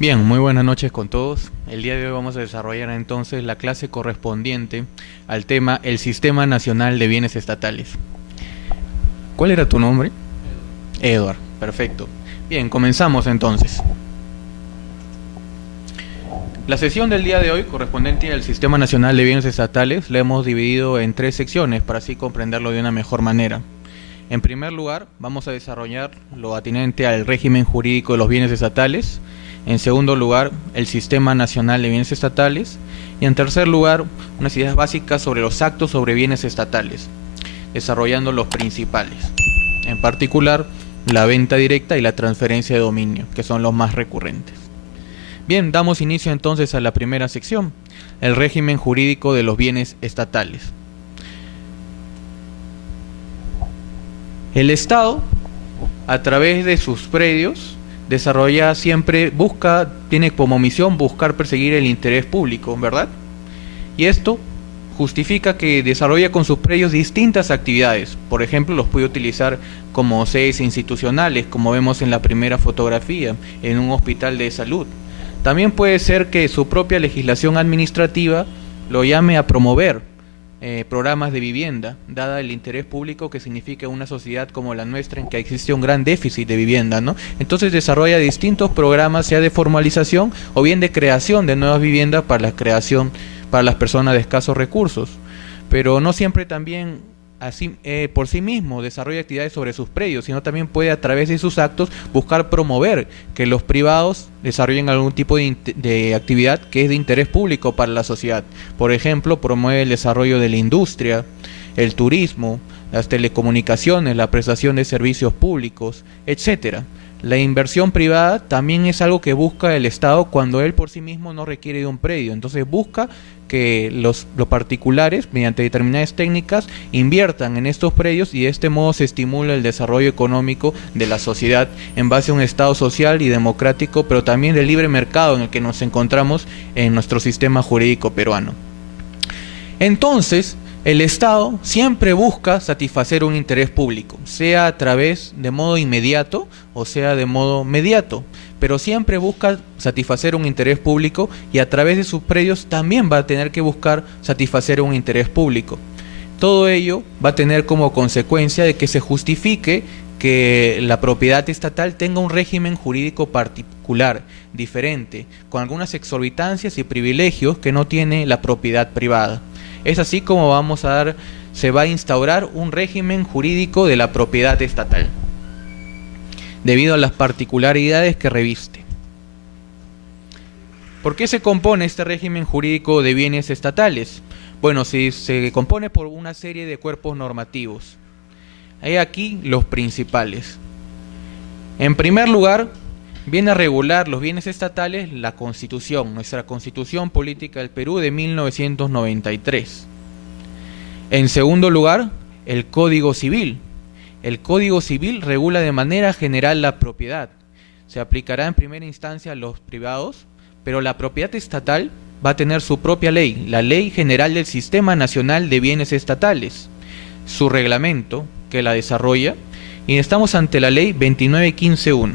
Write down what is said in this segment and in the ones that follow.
Bien, muy buenas noches con todos. El día de hoy vamos a desarrollar entonces la clase correspondiente al tema el Sistema Nacional de Bienes Estatales. ¿Cuál era tu nombre? Edward, perfecto. Bien, comenzamos entonces. La sesión del día de hoy, correspondiente al Sistema Nacional de Bienes Estatales, la hemos dividido en 3 secciones para así comprenderlo de una mejor manera. En primer lugar, vamos a desarrollar lo atinente al régimen jurídico de los bienes estatales. En segundo lugar, el Sistema Nacional de Bienes Estatales. Y en tercer lugar, unas ideas básicas sobre los actos sobre bienes estatales, desarrollando los principales. En particular, la venta directa y la transferencia de dominio, que son los más recurrentes. Bien, damos inicio entonces a la primera sección, el régimen jurídico de los bienes estatales. El Estado, a través de sus predios, desarrolla siempre, tiene como misión buscar perseguir el interés público, ¿verdad? Y esto justifica que desarrolla con sus predios distintas actividades. Por ejemplo, los puede utilizar como sedes institucionales, como vemos en la primera fotografía, en un hospital de salud. También puede ser que su propia legislación administrativa lo llame a promover programas de vivienda, dada el interés público que significa una sociedad como la nuestra en que existe un gran déficit de vivienda, ¿no? Entonces desarrolla distintos programas, sea de formalización o bien de creación de nuevas viviendas para la creación para las personas de escasos recursos, pero no siempre también así, por sí mismo desarrolla actividades sobre sus predios, sino también puede a través de sus actos buscar promover que los privados desarrollen algún tipo de actividad que es de interés público para la sociedad. Por ejemplo, promueve el desarrollo de la industria, el turismo, las telecomunicaciones, la prestación de servicios públicos, etcétera. La inversión privada también es algo que busca el Estado cuando él por sí mismo no requiere de un predio. Entonces busca que los particulares, mediante determinadas técnicas, inviertan en estos predios y de este modo se estimula el desarrollo económico de la sociedad en base a un Estado social y democrático, pero también de libre mercado en el que nos encontramos en nuestro sistema jurídico peruano. Entonces, el Estado siempre busca satisfacer un interés público, sea a través de modo inmediato o sea de modo mediato, pero siempre busca satisfacer un interés público y a través de sus predios también va a tener que buscar satisfacer un interés público. Todo ello va a tener como consecuencia de que se justifique que la propiedad estatal tenga un régimen jurídico particular, diferente, con algunas exorbitancias y privilegios que no tiene la propiedad privada. Es así como se va a instaurar un régimen jurídico de la propiedad estatal, debido a las particularidades que reviste. ¿Por qué se compone este régimen jurídico de bienes estatales? Bueno, se compone por una serie de cuerpos normativos. Hay aquí los principales. En primer lugar, viene a regular los bienes estatales la Constitución, nuestra Constitución Política del Perú de 1993. En segundo lugar, el Código Civil. El Código Civil regula de manera general la propiedad. Se aplicará en primera instancia a los privados, pero la propiedad estatal va a tener su propia ley, la Ley General del Sistema Nacional de Bienes Estatales, su reglamento que la desarrolla, y estamos ante la Ley 2915-1.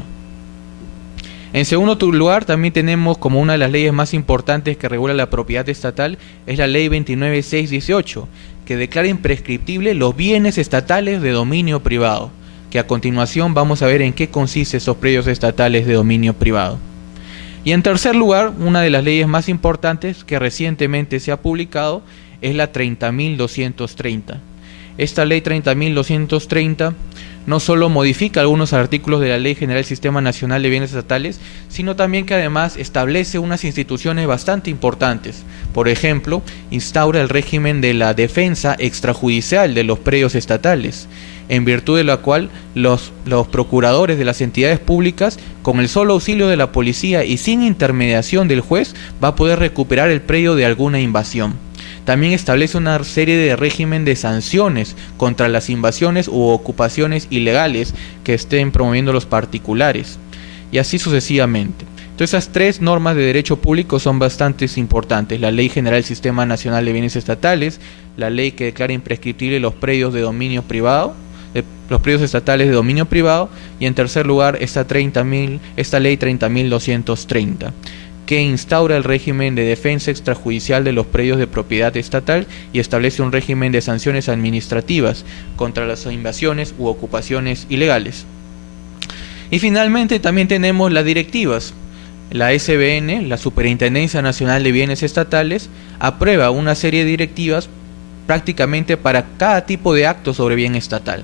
En segundo lugar, también tenemos como una de las leyes más importantes que regula la propiedad estatal, es la Ley 29618, que declara imprescriptible los bienes estatales de dominio privado, que a continuación vamos a ver en qué consisten esos predios estatales de dominio privado. Y en tercer lugar, una de las leyes más importantes que recientemente se ha publicado es la 30.230. Esta ley 30.230 no solo modifica algunos artículos de la Ley General del Sistema Nacional de Bienes Estatales, sino también que además establece unas instituciones bastante importantes. Por ejemplo, instaura el régimen de la defensa extrajudicial de los predios estatales, en virtud de la cual los procuradores de las entidades públicas, con el solo auxilio de la policía y sin intermediación del juez, va a poder recuperar el predio de alguna invasión. También establece una serie de régimen de sanciones contra las invasiones u ocupaciones ilegales que estén promoviendo los particulares, y así sucesivamente. Entonces, esas 3 normas de derecho público son bastante importantes: la Ley General del Sistema Nacional de Bienes Estatales, la ley que declara imprescriptible los predios de dominio privado, los predios estatales de dominio privado, y en tercer lugar esta ley 30.230, que instaura el régimen de defensa extrajudicial de los predios de propiedad estatal y establece un régimen de sanciones administrativas contra las invasiones u ocupaciones ilegales. Y finalmente también tenemos las directivas. La SBN, la Superintendencia Nacional de Bienes Estatales, aprueba una serie de directivas prácticamente para cada tipo de acto sobre bien estatal.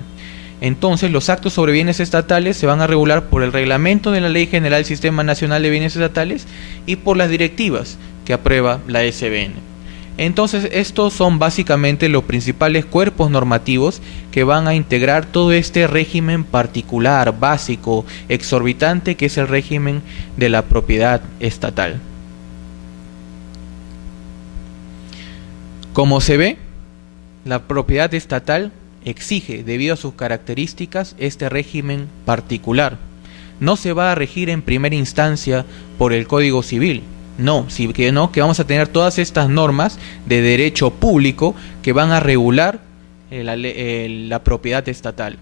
Entonces, los actos sobre bienes estatales se van a regular por el reglamento de la Ley General del Sistema Nacional de Bienes Estatales y por las directivas que aprueba la SBN. Entonces, estos son básicamente los principales cuerpos normativos que van a integrar todo este régimen particular, básico, exorbitante, que es el régimen de la propiedad estatal. Como se ve, la propiedad estatal exige, debido a sus características, este régimen particular. No se va a regir en primera instancia por el Código Civil. No, que vamos a tener todas estas normas de derecho público que van a regular la propiedad estatal.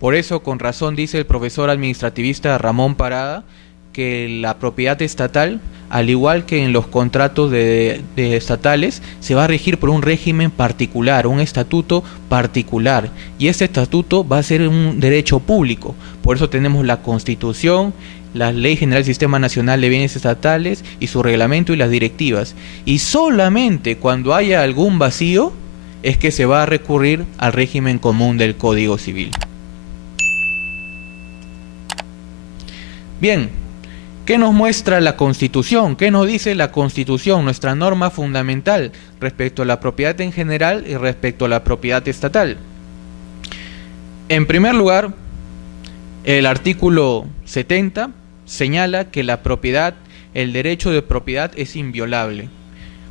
Por eso, con razón, dice el profesor administrativista Ramón Parada, que la propiedad estatal, al igual que en los contratos de estatales, se va a regir por un régimen particular, un estatuto particular, y ese estatuto va a ser un derecho público. Por eso tenemos la Constitución, la Ley General del Sistema Nacional de Bienes Estatales y su reglamento y las directivas. Y solamente cuando haya algún vacío es que se va a recurrir al régimen común del Código Civil. Bien, ¿qué nos muestra la Constitución? ¿Qué nos dice la Constitución, nuestra norma fundamental respecto a la propiedad en general y respecto a la propiedad estatal? En primer lugar, el artículo 70 señala que la propiedad, el derecho de propiedad es inviolable.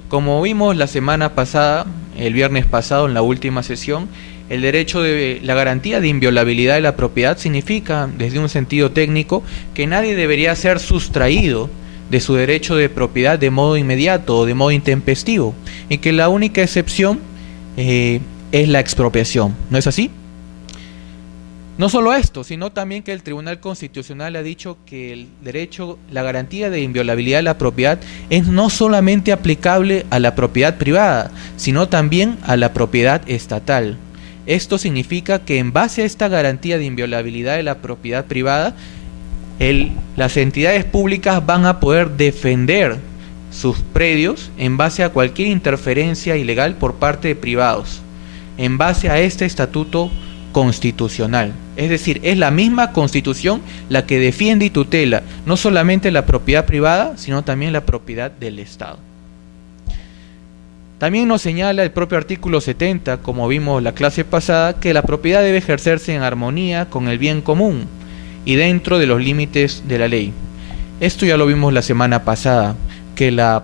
Como vimos la semana pasada, el viernes pasado en la última sesión, el derecho de la garantía de inviolabilidad de la propiedad significa, desde un sentido técnico, que nadie debería ser sustraído de su derecho de propiedad de modo inmediato o de modo intempestivo, y que la única excepción es la expropiación. ¿No es así? No solo esto, sino también que el Tribunal Constitucional ha dicho que el derecho, la garantía de inviolabilidad de la propiedad es no solamente aplicable a la propiedad privada, sino también a la propiedad estatal. Esto significa que en base a esta garantía de inviolabilidad de la propiedad privada, las entidades públicas van a poder defender sus predios en base a cualquier interferencia ilegal por parte de privados, en base a este estatuto constitucional. Es decir, es la misma Constitución la que defiende y tutela no solamente la propiedad privada, sino también la propiedad del Estado. También nos señala el propio artículo 70, como vimos la clase pasada, que la propiedad debe ejercerse en armonía con el bien común y dentro de los límites de la ley. Esto ya lo vimos la semana pasada, que la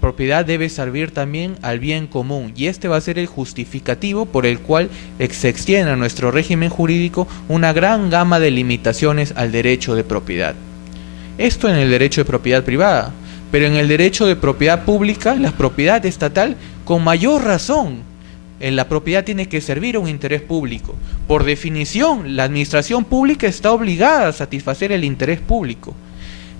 propiedad debe servir también al bien común, y este va a ser el justificativo por el cual se extiende a nuestro régimen jurídico una gran gama de limitaciones al derecho de propiedad. Esto en el derecho de propiedad privada, pero en el derecho de propiedad pública, la propiedad estatal, con mayor razón, en la propiedad tiene que servir a un interés público. Por definición, la administración pública está obligada a satisfacer el interés público,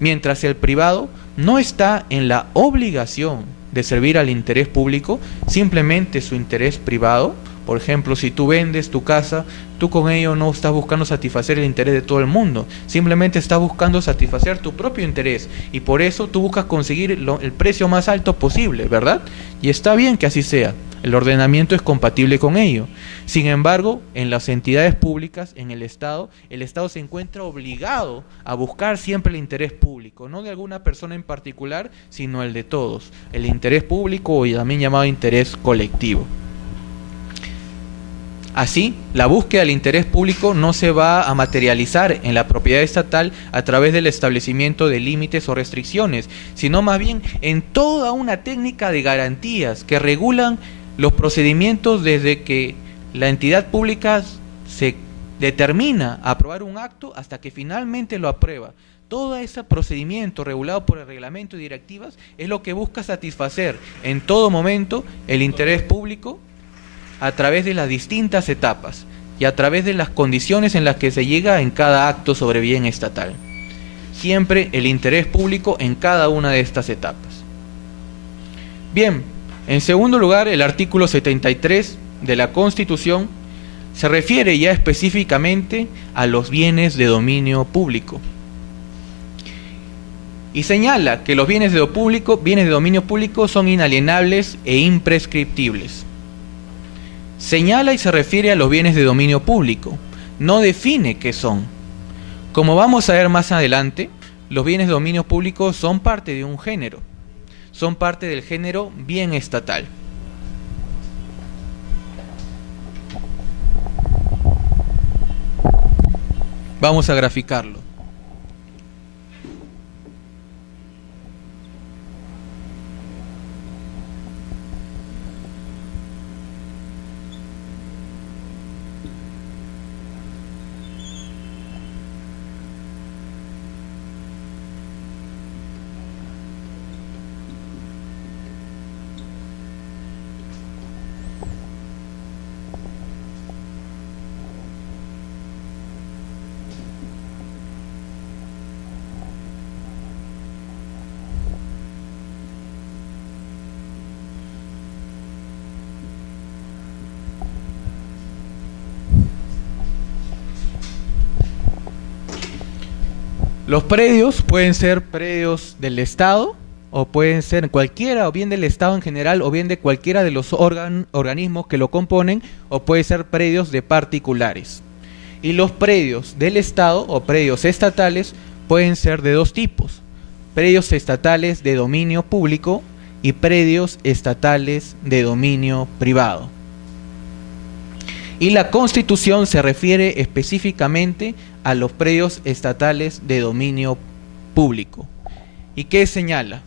mientras el privado no está en la obligación de servir al interés público, simplemente su interés privado. Por ejemplo, si tú vendes tu casa, tú con ello no estás buscando satisfacer el interés de todo el mundo, simplemente estás buscando satisfacer tu propio interés, y por eso tú buscas conseguir el precio más alto posible, ¿verdad? Y está bien que así sea, el ordenamiento es compatible con ello. Sin embargo, en las entidades públicas, en el Estado se encuentra obligado a buscar siempre el interés público, no de alguna persona en particular, sino el de todos, el interés público, o también llamado interés colectivo. Así, la búsqueda del interés público no se va a materializar en la propiedad estatal a través del establecimiento de límites o restricciones, sino más bien en toda una técnica de garantías que regulan los procedimientos desde que la entidad pública se determina a aprobar un acto hasta que finalmente lo aprueba. Todo ese procedimiento regulado por el reglamento y directivas es lo que busca satisfacer en todo momento el interés público a través de las distintas etapas, y a través de las condiciones en las que se llega en cada acto sobre bien estatal. Siempre el interés público en cada una de estas etapas. Bien, en segundo lugar, el artículo 73 de la Constitución se refiere ya específicamente a los bienes de dominio público. Y señala que los bienes de dominio público son inalienables e imprescriptibles. Señala y se refiere a los bienes de dominio público, no define qué son. Como vamos a ver más adelante, los bienes de dominio público son parte de un género, son parte del género bien estatal. Vamos a graficarlo. Los predios pueden ser predios del Estado, o pueden ser cualquiera, o bien del Estado en general, o bien de cualquiera de los organismos que lo componen, o puede ser predios de particulares. Y los predios del Estado, o predios estatales, pueden ser de dos tipos: predios estatales de dominio público y predios estatales de dominio privado. Y la Constitución se refiere específicamente a los predios estatales de dominio público. ¿Y qué señala?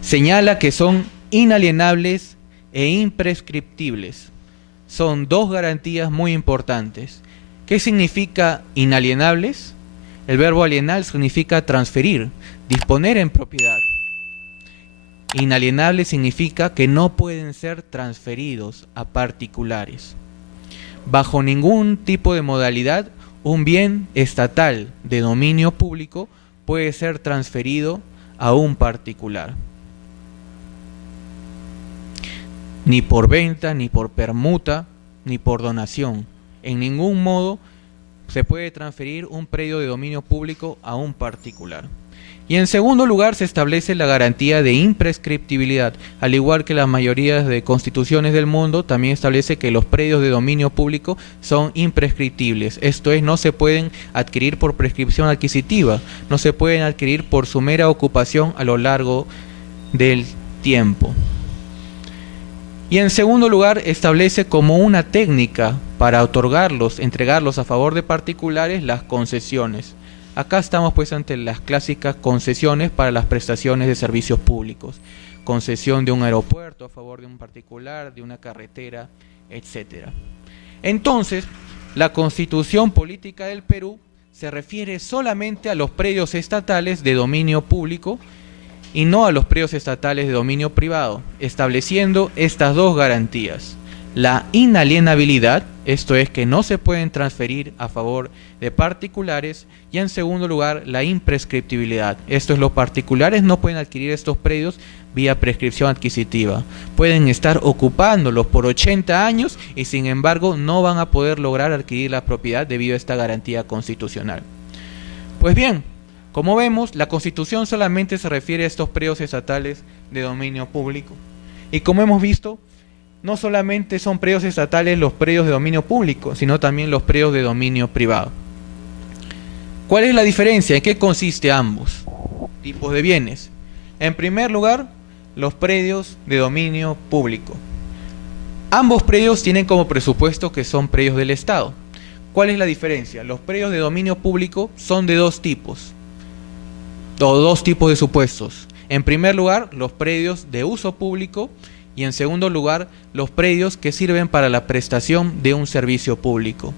Señala que son inalienables e imprescriptibles. Son dos garantías muy importantes. ¿Qué significa inalienables? El verbo alienar significa transferir, disponer en propiedad. Inalienable significa que no pueden ser transferidos a particulares. Bajo ningún tipo de modalidad, un bien estatal de dominio público puede ser transferido a un particular. Ni por venta, ni por permuta, ni por donación. En ningún modo se puede transferir un predio de dominio público a un particular. Y en segundo lugar se establece la garantía de imprescriptibilidad. Al igual que la mayoría de constituciones del mundo, también establece que los predios de dominio público son imprescriptibles. Esto es, no se pueden adquirir por prescripción adquisitiva, no se pueden adquirir por su mera ocupación a lo largo del tiempo. Y en segundo lugar establece como una técnica para entregarlos a favor de particulares, las concesiones. Acá estamos pues ante las clásicas concesiones para las prestaciones de servicios públicos. Concesión de un aeropuerto a favor de un particular, de una carretera, etc. Entonces, la Constitución Política del Perú se refiere solamente a los predios estatales de dominio público y no a los predios estatales de dominio privado, estableciendo estas dos garantías: la inalienabilidad, esto es que no se pueden transferir a favor de particulares, y en segundo lugar la imprescriptibilidad, esto es, los particulares no pueden adquirir estos predios vía prescripción adquisitiva, pueden estar ocupándolos por 80 años y sin embargo no van a poder lograr adquirir la propiedad debido a esta garantía constitucional. Pues bien, como vemos, la Constitución solamente se refiere a estos predios estatales de dominio público, y como hemos visto, no solamente son predios estatales los predios de dominio público, sino también los predios de dominio privado. ¿Cuál es la diferencia? ¿En qué consiste ambos tipos de bienes? En primer lugar, los predios de dominio público. Ambos predios tienen como presupuesto que son predios del Estado. ¿Cuál es la diferencia? Los predios de dominio público son de dos tipos de supuestos. En primer lugar, los predios de uso público, y en segundo lugar, los predios que sirven para la prestación de un servicio público.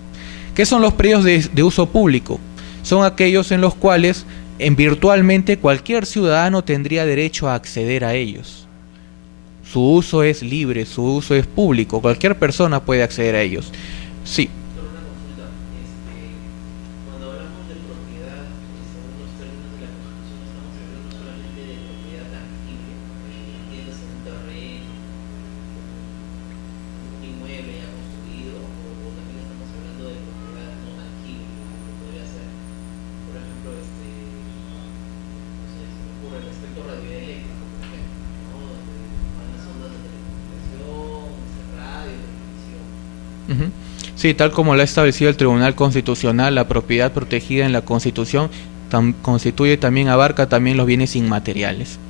¿Qué son los predios de uso público? Son aquellos en los cuales virtualmente cualquier ciudadano tendría derecho a acceder a ellos. su uso es libre, su uso es público, cualquier persona puede acceder a ellos. Sí. Solo una consulta. Cuando hablamos de propiedad, según los términos de la Constitución, estamos hablando solamente de propiedad tangible, entiéndase un terreno, un inmueble ya construido, o también estamos hablando de propiedad no tangible, que podría ser, por ejemplo, no sé, se me ocurre el aspecto radioeléctrico, por ejemplo, ¿no? Donde van las ondas de telecomunicación, radio, televisión. Ujú. Sí, tal como lo ha establecido el Tribunal Constitucional, la propiedad protegida en la Constitución constituye también, abarca también los bienes inmateriales.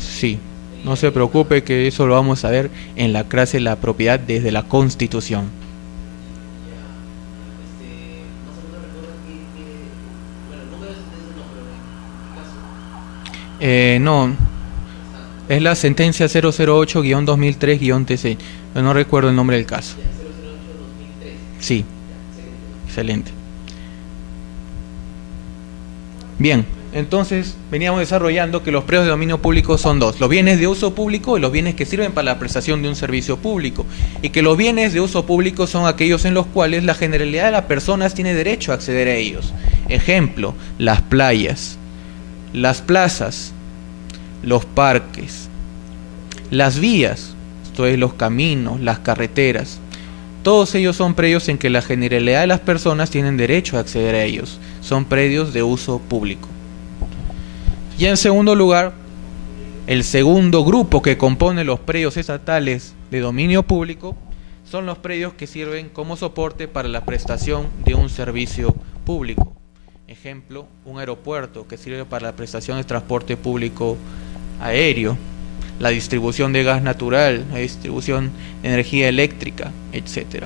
Sí, no se preocupe que eso lo vamos a ver en la clase de la propiedad desde la Constitución. Ya, más o menos recuerdo bueno, no me des no, pero en mi caso, No, está, es la sentencia 008-2003-TC. No recuerdo el nombre del caso. ya, 008-2003, Sí, ya, excelente. excelente. Bien, entonces veníamos desarrollando que los predios de dominio público son dos: los bienes de uso público y los bienes que sirven para la prestación de un servicio público. Y que los bienes de uso público son aquellos en los cuales la generalidad de las personas tiene derecho a acceder a ellos. Ejemplo, las playas, las plazas, los parques, las vías, esto es, los caminos, las carreteras. Todos ellos son predios en que la generalidad de las personas tienen derecho a acceder a ellos. Son predios de uso público. Y en segundo lugar, el segundo grupo que compone los predios estatales de dominio público son los predios que sirven como soporte para la prestación de un servicio público. Ejemplo, un aeropuerto que sirve para la prestación de transporte público aéreo, la distribución de gas natural, la distribución de energía eléctrica, etc.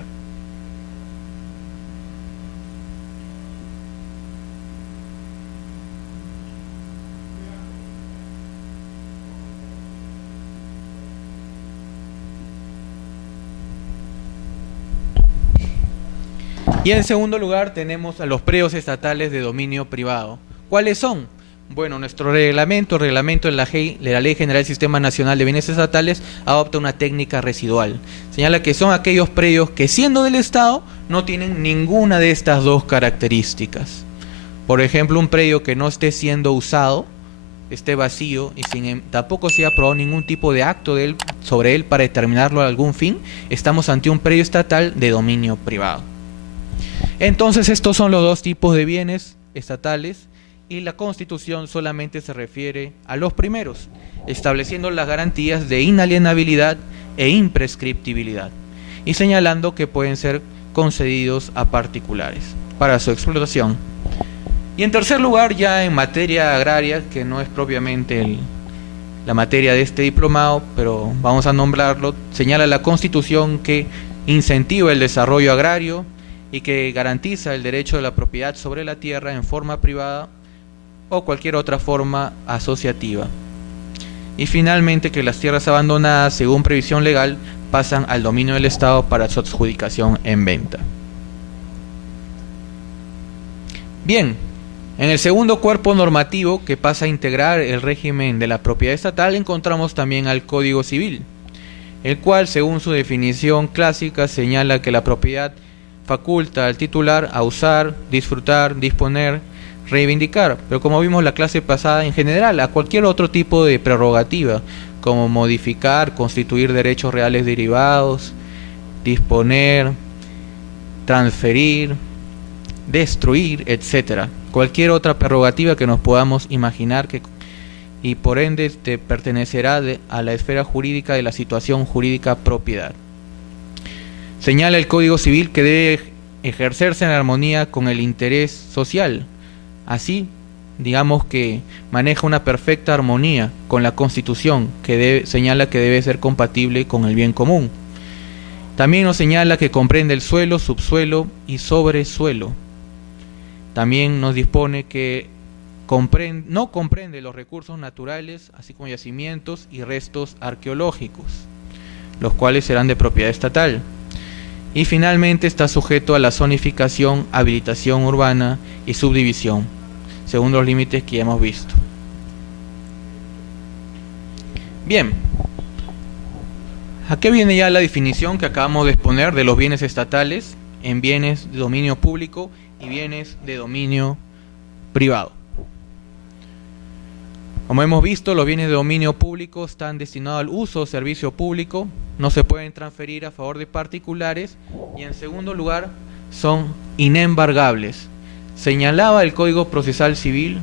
Y en segundo lugar tenemos a los predios estatales de dominio privado. ¿Cuáles son? Bueno, nuestro reglamento, el reglamento de la Ley General del Sistema Nacional de Bienes Estatales, adopta una técnica residual. Señala que son aquellos predios que, siendo del Estado, no tienen ninguna de estas dos características. Por ejemplo, un predio que no esté siendo usado, esté vacío y tampoco se ha aprobado ningún tipo de acto sobre él para determinarlo a algún fin, estamos ante un predio estatal de dominio privado. Entonces, estos son los dos tipos de bienes estatales, y la Constitución solamente se refiere a los primeros, estableciendo las garantías de inalienabilidad e imprescriptibilidad, y señalando que pueden ser concedidos a particulares para su explotación. Y en tercer lugar, ya en materia agraria, que no es propiamente la materia de este diplomado, pero vamos a nombrarlo, señala la Constitución que incentiva el desarrollo agrario y que garantiza el derecho de la propiedad sobre la tierra en forma privada o cualquier otra forma asociativa. Y finalmente, que las tierras abandonadas, según previsión legal, pasan al dominio del Estado para su adjudicación en venta. Bien, en el segundo cuerpo normativo, que pasa a integrar el régimen de la propiedad estatal, encontramos también al Código Civil, el cual, según su definición clásica, señala que la propiedad faculta al titular a usar, disfrutar, disponer, reivindicar, pero como vimos la clase pasada, en general a cualquier otro tipo de prerrogativa, como modificar, constituir derechos reales derivados, disponer, transferir, destruir, etc. Cualquier otra prerrogativa que nos podamos imaginar y por ende pertenecerá a la esfera jurídica de la situación jurídica propiedad. Señala el Código Civil que debe ejercerse en armonía con el interés social. Así, digamos que maneja una perfecta armonía con la Constitución, que señala que debe ser compatible con el bien común. También nos señala que comprende el suelo, subsuelo y sobresuelo. También nos dispone que no comprende los recursos naturales, así como yacimientos y restos arqueológicos, los cuales serán de propiedad estatal. Y finalmente está sujeto a la zonificación, habilitación urbana y subdivisión, según los límites que ya hemos visto. Bien, ¿A qué viene ya la definición que acabamos de exponer de los bienes estatales en bienes de dominio público y bienes de dominio privado? Como hemos visto, los bienes de dominio público están destinados al uso o servicio público, no se pueden transferir a favor de particulares y, en segundo lugar, son inembargables. Señalaba el Código Procesal Civil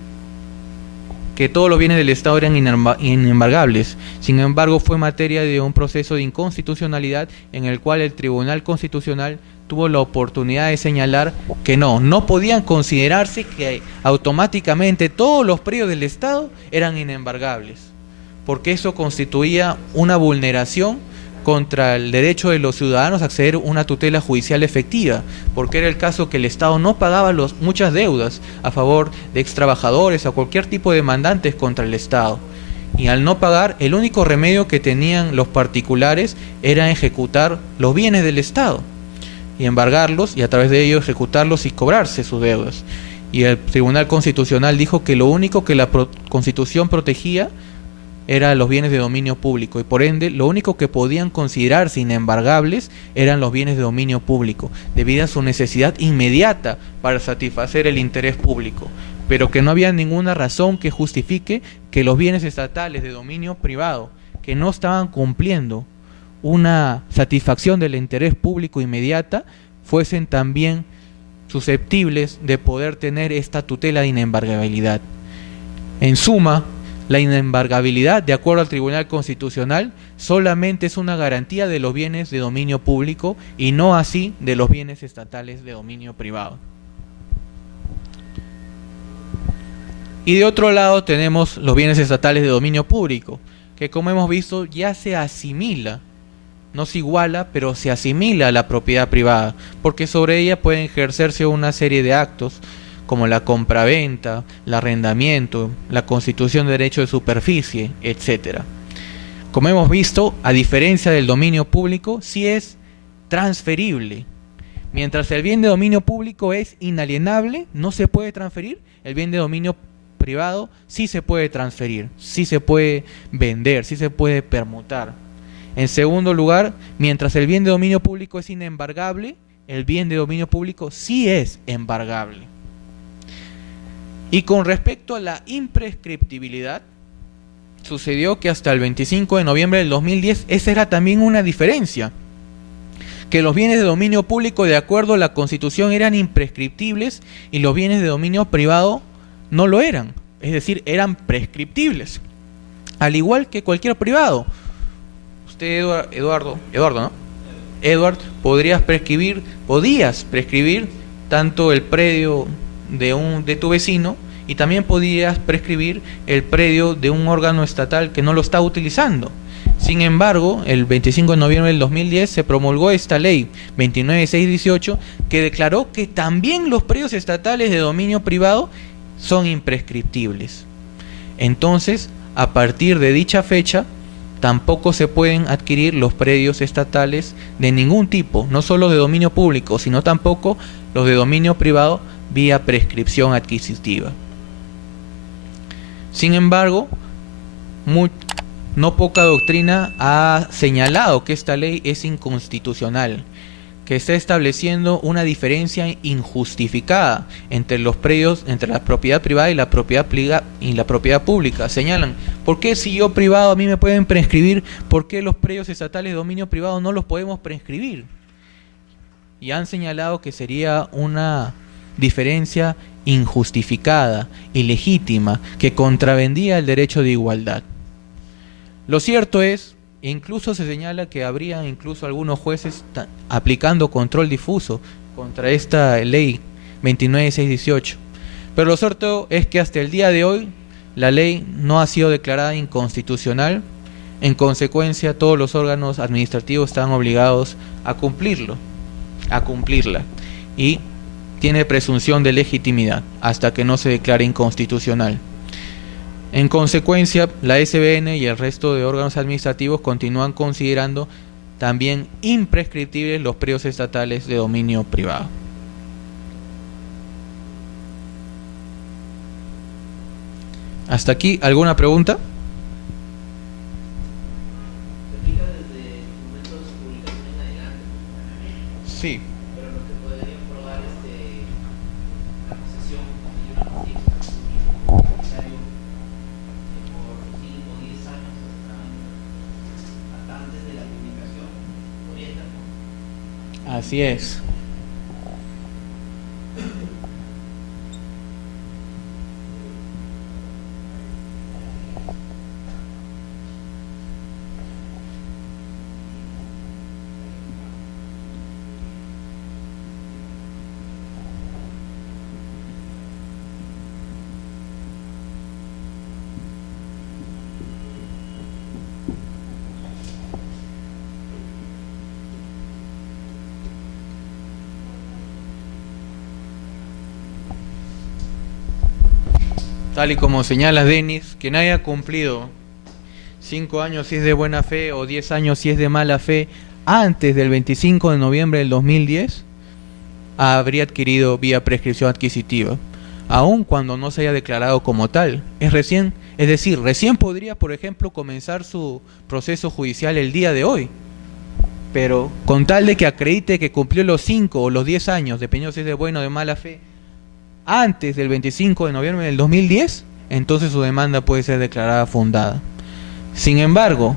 que todos los bienes del Estado eran inembargables. Sin embargo, fue materia de un proceso de inconstitucionalidad en el cual el Tribunal Constitucional tuvo la oportunidad de señalar que no podían considerarse que automáticamente todos los predios del Estado eran inembargables, porque eso constituía una vulneración contra el derecho de los ciudadanos a acceder a una tutela judicial efectiva, porque era el caso que el Estado no pagaba muchas deudas a favor de extrabajadores o cualquier tipo de demandantes contra el Estado. Y al no pagar, el único remedio que tenían los particulares era ejecutar los bienes del Estado y embargarlos, y a través de ellos ejecutarlos y cobrarse sus deudas. Y el Tribunal Constitucional dijo que lo único que la Constitución protegía eran los bienes de dominio público, y por ende lo único que podían considerarse inembargables eran los bienes de dominio público, debido a su necesidad inmediata para satisfacer el interés público, pero que no había ninguna razón que justifique que los bienes estatales de dominio privado, que no estaban cumpliendo una satisfacción del interés público inmediata, fuesen también susceptibles de poder tener esta tutela de inembargabilidad. En suma, la inembargabilidad, de acuerdo al Tribunal Constitucional, solamente es una garantía de los bienes de dominio público y no así de los bienes estatales de dominio privado. Y de otro lado tenemos los bienes estatales de dominio público, que como hemos visto ya se asimila, no se iguala, pero se asimila a la propiedad privada, porque sobre ella pueden ejercerse una serie de actos como la compraventa, el arrendamiento, la constitución de derecho de superficie, etc. Como hemos visto, a diferencia del dominio público, sí es transferible. Mientras el bien de dominio público es inalienable, no se puede transferir, el bien de dominio privado sí se puede transferir, sí se puede vender, sí se puede permutar. En segundo lugar, mientras el bien de dominio público es inembargable, el bien de dominio público sí es embargable. Y con respecto a la imprescriptibilidad, sucedió que hasta el 25 de noviembre del 2010 esa era también una diferencia, que los bienes de dominio público de acuerdo a la Constitución eran imprescriptibles y los bienes de dominio privado no lo eran, es decir, eran prescriptibles, al igual que cualquier privado. Usted, Eduardo, ¿no? Edward, podías prescribir tanto el predio de tu vecino y también podías prescribir el predio de un órgano estatal que no lo está utilizando. Sin embargo, el 25 de noviembre del 2010 se promulgó esta ley 29618 que declaró que también los predios estatales de dominio privado son imprescriptibles. Entonces, a partir de dicha fecha, tampoco se pueden adquirir los predios estatales de ningún tipo, no solo de dominio público, sino tampoco los de dominio privado vía prescripción adquisitiva. Sin embargo, no poca doctrina ha señalado que esta ley es inconstitucional, que está estableciendo una diferencia injustificada entre los predios, entre la propiedad privada y la propiedad pública. Señalan, ¿por qué si yo privado a mí me pueden prescribir? ¿Por qué los predios estatales de dominio privado no los podemos prescribir? Y han señalado que sería una diferencia injustificada, ilegítima, que contravendía el derecho de igualdad. Lo cierto es, incluso se señala que habría incluso algunos jueces aplicando control difuso contra esta ley 29618. Pero lo cierto es que hasta el día de hoy la ley no ha sido declarada inconstitucional. En consecuencia, todos los órganos administrativos están obligados a cumplirla. Y tiene presunción de legitimidad hasta que no se declare inconstitucional. En consecuencia, la SBN y el resto de órganos administrativos continúan considerando también imprescriptibles los predios estatales de dominio privado. ¿Hasta aquí alguna pregunta? Se aplica desde el momento Sí. pero los que podrían probar la posesión de un propietario por 5 o 10 años hasta antes de la publicación, podría estar, ¿no? Así es. Tal y como señalas, Denis, quien haya cumplido 5 años si es de buena fe o 10 años si es de mala fe antes del 25 de noviembre del 2010, habría adquirido vía prescripción adquisitiva, aun cuando no se haya declarado como tal. Es decir, recién podría, por ejemplo, comenzar su proceso judicial el día de hoy, pero con tal de que acredite que cumplió los 5 o los 10 años, dependiendo si es de buena o de mala fe, antes del 25 de noviembre del 2010, entonces su demanda puede ser declarada fundada. Sin embargo,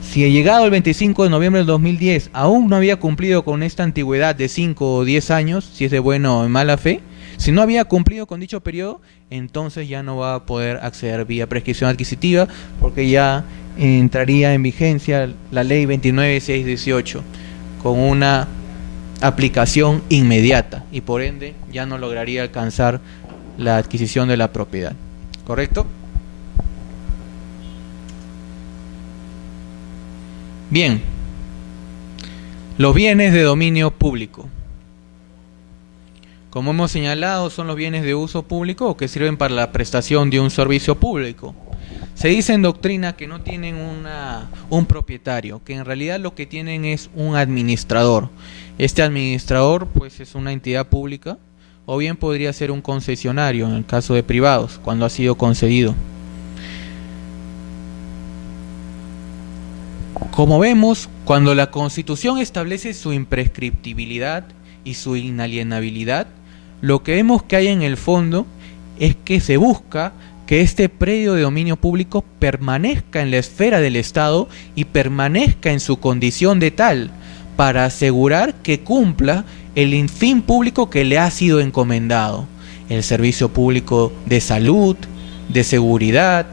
si llegado el 25 de noviembre del 2010 aún no había cumplido con esta antigüedad de 5 o 10 años, si es de buena o de mala fe, si no había cumplido con dicho periodo, entonces ya no va a poder acceder vía prescripción adquisitiva, porque ya entraría en vigencia la ley 29618 con una aplicación inmediata y por ende ya no lograría alcanzar la adquisición de la propiedad. ¿Correcto? Bien, los bienes de dominio público. Como hemos señalado, son los bienes de uso público o que sirven para la prestación de un servicio público. Se dice en doctrina que no tienen un propietario, que en realidad lo que tienen es un administrador. Este administrador pues es una entidad pública o bien podría ser un concesionario en el caso de privados, cuando ha sido concedido. Como vemos, cuando la Constitución establece su imprescriptibilidad y su inalienabilidad, lo que vemos que hay en el fondo es que se busca que este predio de dominio público permanezca en la esfera del Estado y permanezca en su condición de tal, para asegurar que cumpla el fin público que le ha sido encomendado: el servicio público de salud, de seguridad,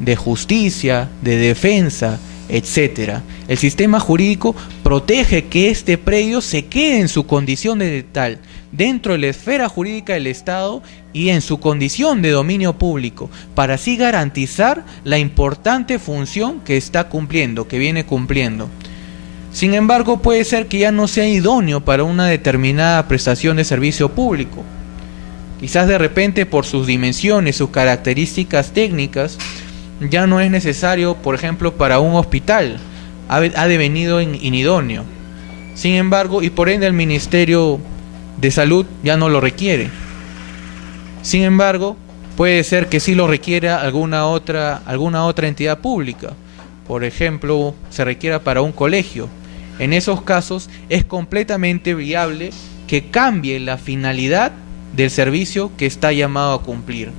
de justicia, de defensa, etcétera. El sistema jurídico protege que este predio se quede en su condición de tal, dentro de la esfera jurídica del Estado y en su condición de dominio público, para así garantizar la importante función que está cumpliendo, que viene cumpliendo. Sin embargo, puede ser que ya no sea idóneo para una determinada prestación de servicio público. Quizás de repente por sus dimensiones, sus características técnicas, ya no es necesario, por ejemplo, para un hospital, ha devenido inidóneo. Sin embargo, y por ende el Ministerio de Salud ya no lo requiere. Sin embargo, puede ser que sí lo requiera alguna otra entidad pública. Por ejemplo, se requiera para un colegio. En esos casos es completamente viable que cambie la finalidad del servicio que está llamado a cumplir.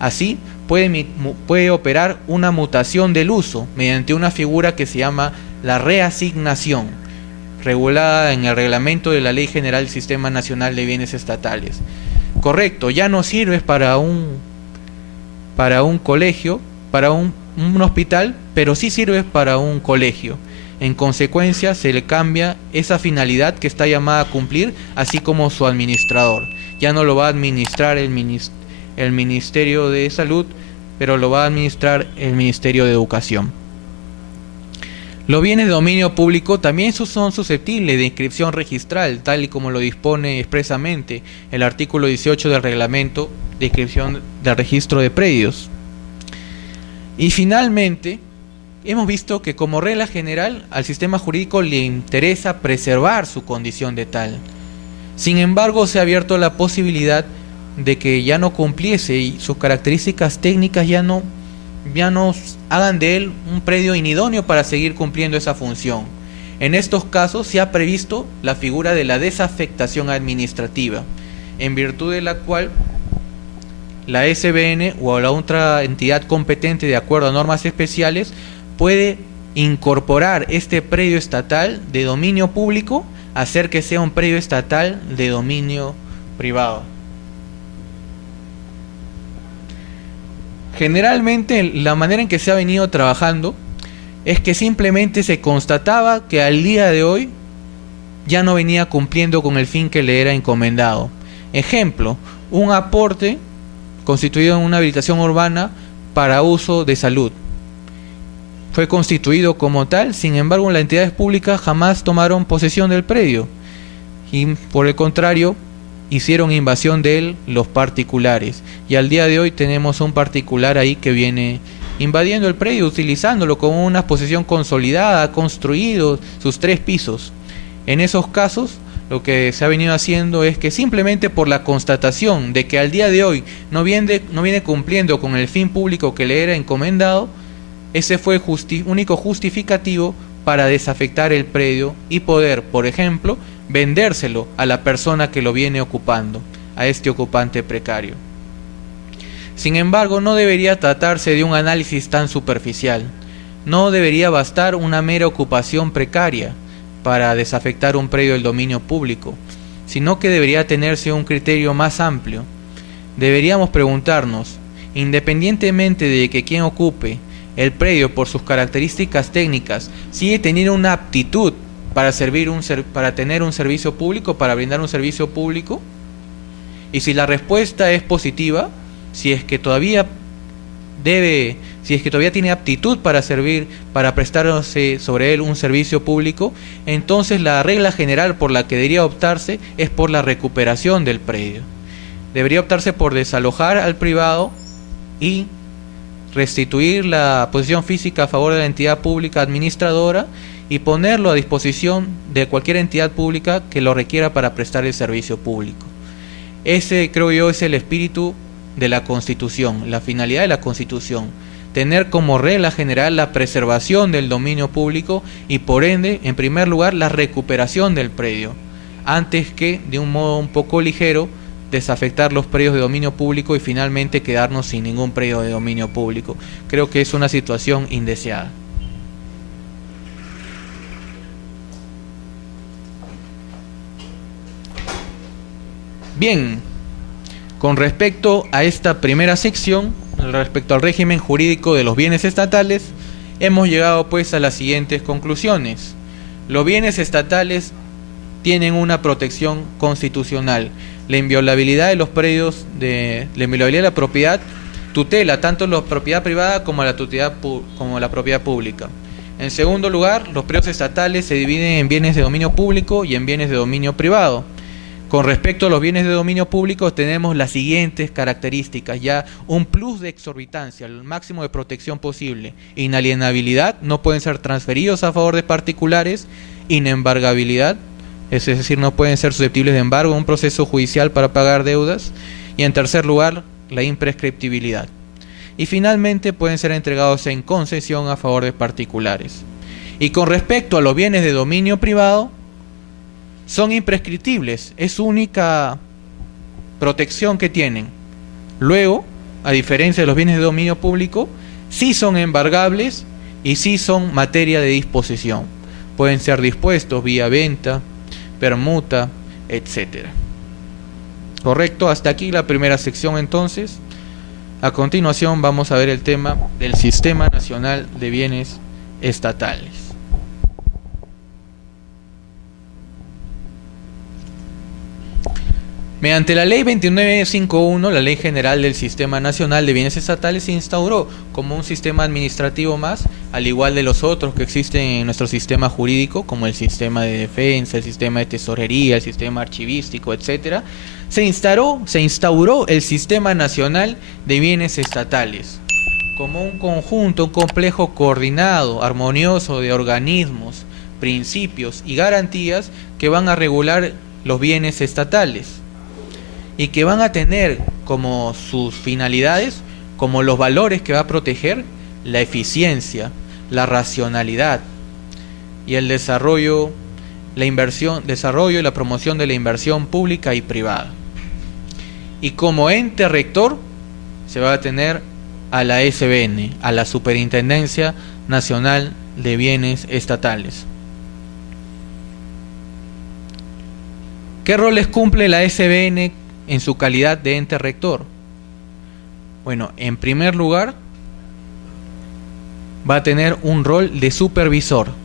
Así, puede operar una mutación del uso mediante una figura que se llama la reasignación, regulada en el reglamento de la Ley General del Sistema Nacional de Bienes Estatales. Correcto, ya no sirve para un colegio, para un hospital, pero sí sirve para un colegio. En consecuencia, se le cambia esa finalidad que está llamada a cumplir, así como su administrador. Ya no lo va a administrar el Ministerio de Salud, pero lo va a administrar el Ministerio de Educación. Los bienes de dominio público también son susceptibles de inscripción registral, tal y como lo dispone expresamente el artículo 18 del reglamento de inscripción del registro de predios. Y finalmente, hemos visto que como regla general al sistema jurídico le interesa preservar su condición de tal. Sin embargo, se ha abierto la posibilidad de que ya no cumpliese y sus características técnicas ya no hagan de él un predio inidóneo para seguir cumpliendo esa función. En estos casos se ha previsto la figura de la desafectación administrativa, en virtud de la cual la SBN o la otra entidad competente, de acuerdo a normas especiales, puede incorporar este predio estatal de dominio público, hacer que sea un predio estatal de dominio privado. Generalmente la manera en que se ha venido trabajando es que simplemente se constataba que al día de hoy ya no venía cumpliendo con el fin que le era encomendado. Ejemplo, un aporte constituido en una habilitación urbana para uso de salud. Fue constituido como tal, sin embargo las entidades públicas jamás tomaron posesión del predio y por el contrario hicieron invasión de él los particulares, y al día de hoy tenemos un particular ahí que viene invadiendo el predio, utilizándolo como una posesión consolidada, construido sus 3 pisos. En esos casos lo que se ha venido haciendo es que simplemente por la constatación de que al día de hoy no viene cumpliendo con el fin público que le era encomendado, ese fue el único justificativo para desafectar el predio y poder, por ejemplo, vendérselo a la persona que lo viene ocupando, a este ocupante precario. Sin embargo, no debería tratarse de un análisis tan superficial. No debería bastar una mera ocupación precaria para desafectar un predio del dominio público, sino que debería tenerse un criterio más amplio. Deberíamos preguntarnos, independientemente de que quien ocupe el predio por sus características técnicas sigue teniendo una aptitud para tener un servicio público, para brindar un servicio público, y si la respuesta es positiva, si es que todavía tiene aptitud para prestarse sobre él un servicio público, entonces la regla general por la que debería optarse es por la recuperación del predio. Debería optarse por desalojar al privado y restituir la posesión física a favor de la entidad pública administradora y ponerlo a disposición de cualquier entidad pública que lo requiera para prestar el servicio público. Ese, creo yo, es el espíritu de la Constitución, la finalidad de la Constitución, tener como regla general la preservación del dominio público y por ende, en primer lugar, la recuperación del predio, antes que, de un modo un poco ligero, desafectar los predios de dominio público y finalmente quedarnos sin ningún predio de dominio público. Creo que es una situación indeseada. Bien, con respecto a esta primera sección, respecto al régimen jurídico de los bienes estatales, hemos llegado pues a las siguientes conclusiones. Los bienes estatales tienen una protección constitucional. La inviolabilidad de los predios, la inviolabilidad de la propiedad tutela tanto la propiedad privada como la propiedad pública. En segundo lugar, los predios estatales se dividen en bienes de dominio público y en bienes de dominio privado. Con respecto a los bienes de dominio público tenemos las siguientes características, ya un plus de exorbitancia, el máximo de protección posible, inalienabilidad, no pueden ser transferidos a favor de particulares, inembargabilidad, es decir, no pueden ser susceptibles de embargo en un proceso judicial para pagar deudas, y en tercer lugar, la imprescriptibilidad. Y finalmente pueden ser entregados en concesión a favor de particulares. Y con respecto a los bienes de dominio privado, son imprescriptibles, es su única protección que tienen. Luego, a diferencia de los bienes de dominio público, sí son embargables y sí son materia de disposición. Pueden ser dispuestos vía venta, permuta, etc. Correcto, hasta aquí la primera sección entonces. A continuación vamos a ver el tema del Sistema Nacional de Bienes Estatales. Mediante la Ley 2951, la Ley General del Sistema Nacional de Bienes Estatales se instauró como un sistema administrativo más, al igual de los otros que existen en nuestro sistema jurídico, como el sistema de defensa, el sistema de tesorería, el sistema archivístico, etc. Se instauró el Sistema Nacional de Bienes Estatales como un conjunto, un complejo coordinado, armonioso de organismos, principios y garantías que van a regular los bienes estatales y que van a tener como sus finalidades, como los valores que va a proteger, la eficiencia, la racionalidad y el desarrollo y la promoción de la inversión pública y privada. Y como ente rector se va a tener a la SBN, a la Superintendencia Nacional de Bienes Estatales. ¿Qué roles cumple la SBN en su calidad de ente rector? Bueno, en primer lugar, va a tener un rol de supervisor.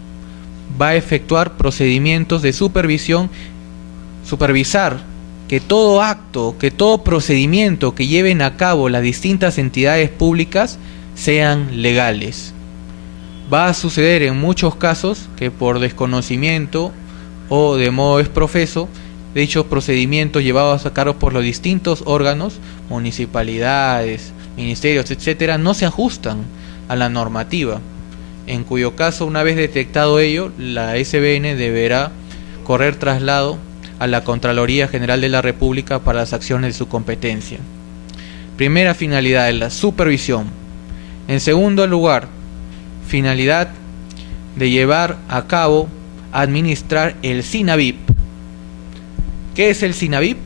Va a efectuar procedimientos de supervisión, supervisar que todo acto, que todo procedimiento que lleven a cabo las distintas entidades públicas sean legales. Va a suceder en muchos casos que por desconocimiento o de modo exprofeso, dichos procedimientos llevados a cabo por los distintos órganos, municipalidades, ministerios, etcétera, no se ajustan a la normativa, en cuyo caso, una vez detectado ello, la SBN deberá correr traslado a la Contraloría General de la República para las acciones de su competencia. Primera finalidad es la supervisión. En segundo lugar, finalidad de llevar a cabo, administrar el SINAVIP. ¿Qué es el SINAVIP?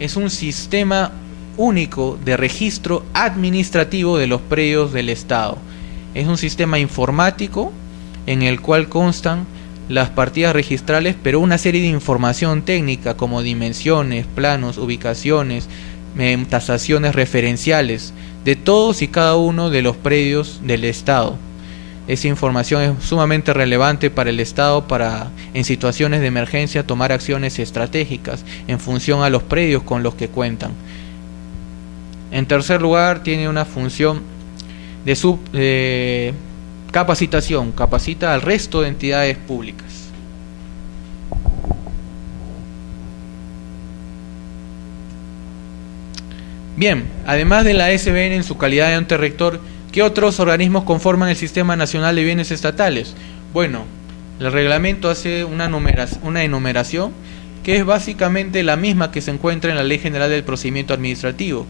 Es un sistema único de registro administrativo de los predios del Estado. Es un sistema informático en el cual constan las partidas registrales, pero una serie de información técnica como dimensiones, planos, ubicaciones, tasaciones referenciales de todos y cada uno de los predios del Estado. Esa información es sumamente relevante para el Estado para, en situaciones de emergencia, tomar acciones estratégicas en función a los predios con los que cuentan. En tercer lugar, tiene una función de capacitación, capacita al resto de entidades públicas. Bien, además de la SBN en su calidad de ente rector, ¿qué otros organismos conforman el Sistema Nacional de Bienes Estatales? Bueno, el reglamento hace una enumeración que es básicamente la misma que se encuentra en la Ley General del Procedimiento Administrativo.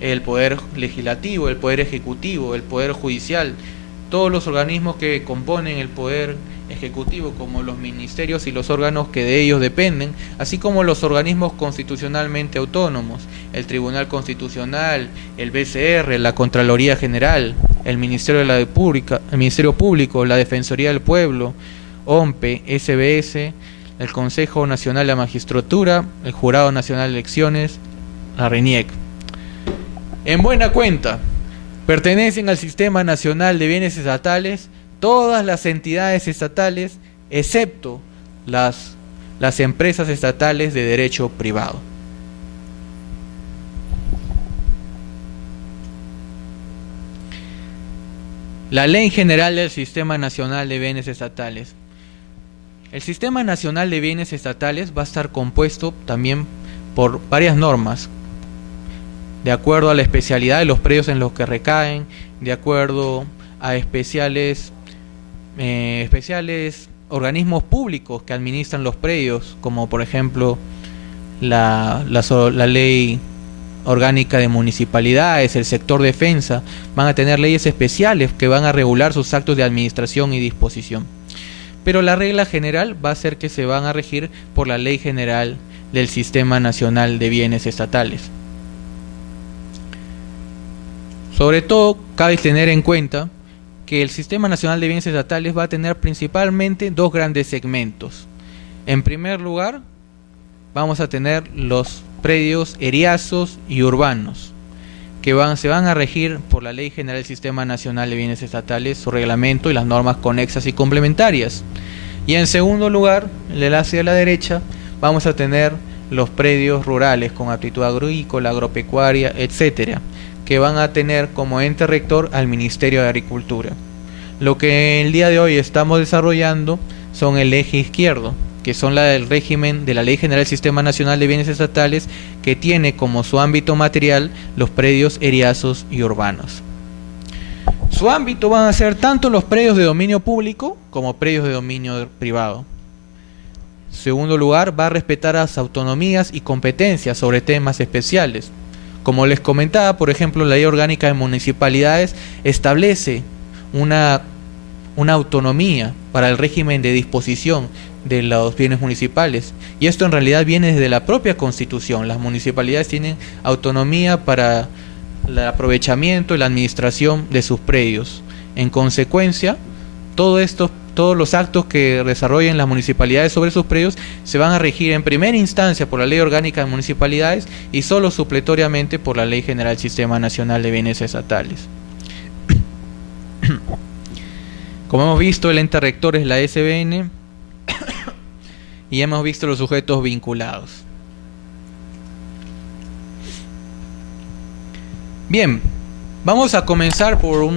El Poder Legislativo, el Poder Ejecutivo, el Poder Judicial, todos los organismos que componen el Poder Ejecutivo, como los ministerios y los órganos que de ellos dependen, así como los organismos constitucionalmente autónomos, el Tribunal Constitucional, el BCR, la Contraloría General, el Ministerio Público, la Defensoría del Pueblo, OMPE, SBS, el Consejo Nacional de la Magistratura, el Jurado Nacional de Elecciones, la RENIEC. En buena cuenta, pertenecen al Sistema Nacional de Bienes Estatales todas las entidades estatales, excepto las empresas estatales de derecho privado. La Ley General del Sistema Nacional de Bienes Estatales. El Sistema Nacional de Bienes Estatales va a estar compuesto también por varias normas, de acuerdo a la especialidad de los predios en los que recaen, de acuerdo a especiales organismos públicos que administran los predios, como por ejemplo la ley orgánica de municipalidades, el sector defensa, van a tener leyes especiales que van a regular sus actos de administración y disposición. Pero la regla general va a ser que se van a regir por la Ley General del Sistema Nacional de Bienes Estatales. Sobre todo, cabe tener en cuenta que el Sistema Nacional de Bienes Estatales va a tener principalmente dos grandes segmentos. En primer lugar, vamos a tener los predios eriazos y urbanos, que se van a regir por la Ley General del Sistema Nacional de Bienes Estatales, su reglamento y las normas conexas y complementarias. Y en segundo lugar, en el enlace a la derecha, vamos a tener los predios rurales con aptitud agrícola, agropecuaria, etcétera, que van a tener como ente rector al Ministerio de Agricultura. Lo que el día de hoy estamos desarrollando son el eje izquierdo, que son la del régimen de la Ley General del Sistema Nacional de Bienes Estatales, que tiene como su ámbito material los predios eriazos y urbanos. Su ámbito van a ser tanto los predios de dominio público como predios de dominio privado. En segundo lugar, va a respetar las autonomías y competencias sobre temas especiales. Como les comentaba, por ejemplo, la Ley Orgánica de Municipalidades establece una autonomía para el régimen de disposición de los bienes municipales. Y esto en realidad viene desde la propia Constitución. Las municipalidades tienen autonomía para el aprovechamiento y la administración de sus predios. En consecuencia, todos los actos que desarrollen las municipalidades sobre sus predios se van a regir en primera instancia por la Ley Orgánica de Municipalidades y solo supletoriamente por la Ley General del Sistema Nacional de Bienes Estatales. Como hemos visto, el ente rector es la SBN y hemos visto los sujetos vinculados. Bien, vamos a comenzar por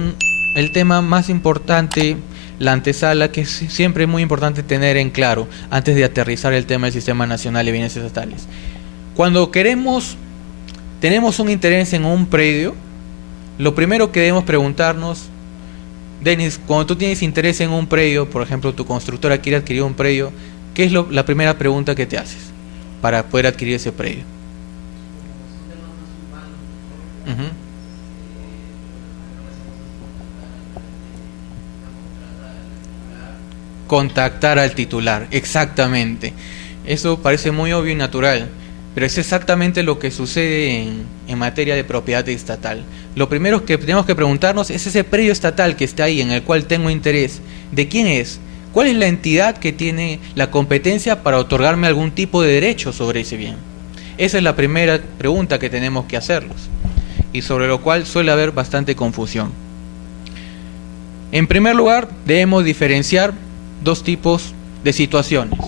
el tema más importante, la antesala, que es siempre muy importante tener en claro antes de aterrizar el tema del Sistema Nacional de Bienes Estatales. Cuando tenemos un interés en un predio, lo primero que debemos preguntarnos, Denis, cuando tú tienes interés en un predio, por ejemplo, tu constructora quiere adquirir un predio, ¿qué es la primera pregunta que te haces para poder adquirir ese predio? Contactar al titular, exactamente. Eso parece muy obvio y natural, pero es exactamente lo que sucede en materia de propiedad estatal. Lo primero que tenemos que preguntarnos es ese predio estatal que está ahí, en el cual tengo interés, ¿de quién es? ¿Cuál es la entidad que tiene la competencia para otorgarme algún tipo de derecho sobre ese bien? Esa es la primera pregunta que tenemos que hacernos, y sobre lo cual suele haber bastante confusión. En primer lugar, debemos diferenciar dos tipos de situaciones.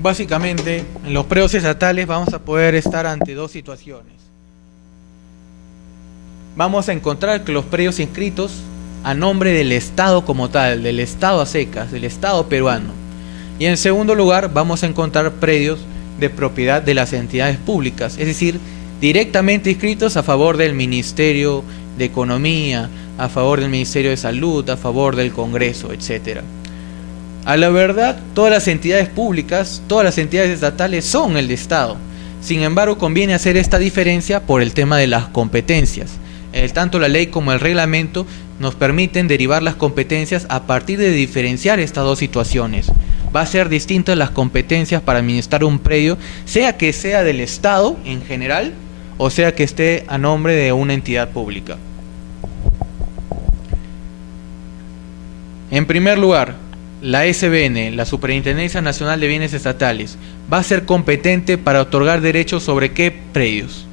Básicamente, en los predios estatales vamos a poder estar ante dos situaciones. Vamos a encontrar que los predios inscritos a nombre del Estado como tal, del Estado a secas, del Estado peruano. Y en segundo lugar, vamos a encontrar predios de propiedad de las entidades públicas, es decir, directamente inscritos a favor del Ministerio de Economía, a favor del Ministerio de Salud, a favor del Congreso, etc. A la verdad, todas las entidades públicas, todas las entidades estatales son el Estado. Sin embargo, conviene hacer esta diferencia por el tema de las competencias. Tanto la ley como el reglamento nos permiten derivar las competencias a partir de diferenciar estas dos situaciones. Va a ser distintas las competencias para administrar un predio, sea que sea del Estado en general, o sea que esté a nombre de una entidad pública. En primer lugar, la SBN, la Superintendencia Nacional de Bienes Estatales, va a ser competente para otorgar derechos sobre qué predios.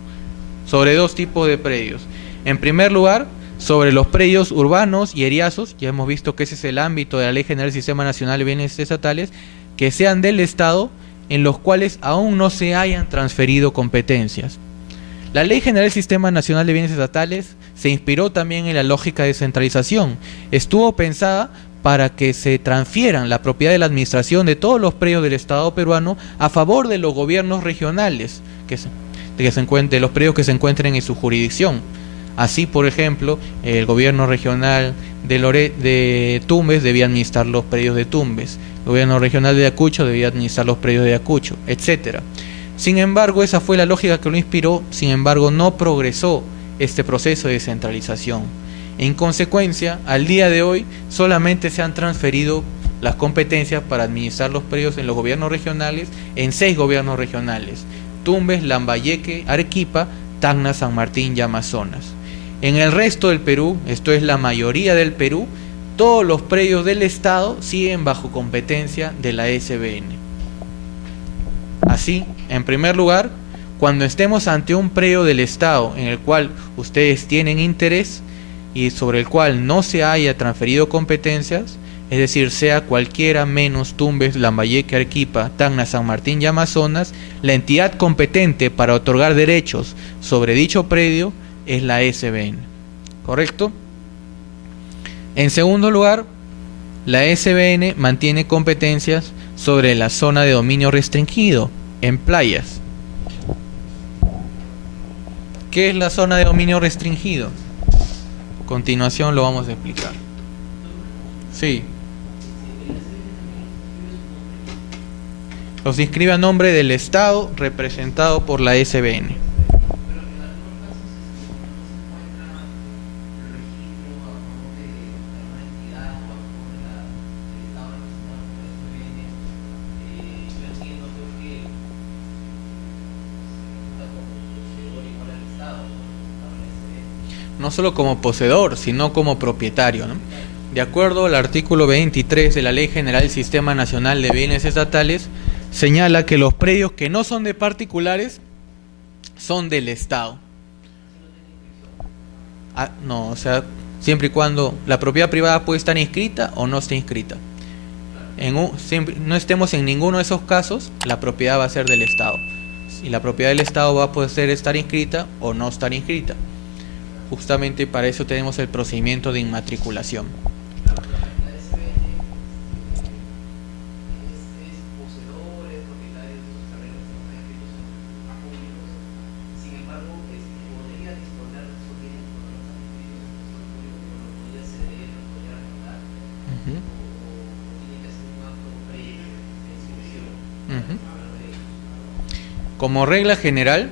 Sobre dos tipos de predios. En primer lugar, sobre los predios urbanos y eriazos, ya hemos visto que ese es el ámbito de la Ley General del Sistema Nacional de Bienes Estatales, que sean del Estado, en los cuales aún no se hayan transferido competencias. La Ley General del Sistema Nacional de Bienes Estatales se inspiró también en la lógica de descentralización. Estuvo pensada para que se transfieran la propiedad de la administración de todos los predios del Estado peruano a favor de los gobiernos regionales, de los predios que se encuentren en su jurisdicción. Así, por ejemplo, el gobierno regional de Tumbes debía administrar los predios de Tumbes, el gobierno regional de Ayacucho debía administrar los predios de Ayacucho, etc. Sin embargo, esa fue la lógica que lo inspiró, sin embargo, no progresó este proceso de descentralización. En consecuencia, al día de hoy, solamente se han transferido las competencias para administrar los predios en los gobiernos regionales, en 6 gobiernos regionales: Tumbes, Lambayeque, Arequipa, Tacna, San Martín y Amazonas. En el resto del Perú, esto es la mayoría del Perú, todos los predios del Estado siguen bajo competencia de la SBN. Así, en primer lugar, cuando estemos ante un predio del Estado en el cual ustedes tienen interés y sobre el cual no se haya transferido competencias, es decir, sea cualquiera menos Tumbes, Lambayeque, Arequipa, Tacna, San Martín y Amazonas, la entidad competente para otorgar derechos sobre dicho predio es la SBN. ¿Correcto? En segundo lugar, la SBN mantiene competencias sobre la zona de dominio restringido en playas. ¿Qué es la zona de dominio restringido? A continuación lo vamos a explicar. Sí. Los inscribe a nombre del Estado representado por la SBN. No solo como poseedor, sino como propietario, ¿no? De acuerdo al artículo 23 de la Ley General del Sistema Nacional de Bienes Estatales, señala que los predios que no son de particulares son del Estado. No, o sea, siempre y cuando la propiedad privada puede estar inscrita o no esté inscrita. Siempre, no estemos en ninguno de esos casos, la propiedad va a ser del Estado. Y la propiedad del Estado va a poder estar inscrita o no estar inscrita. Justamente para eso tenemos el procedimiento de inmatriculación. Como regla general,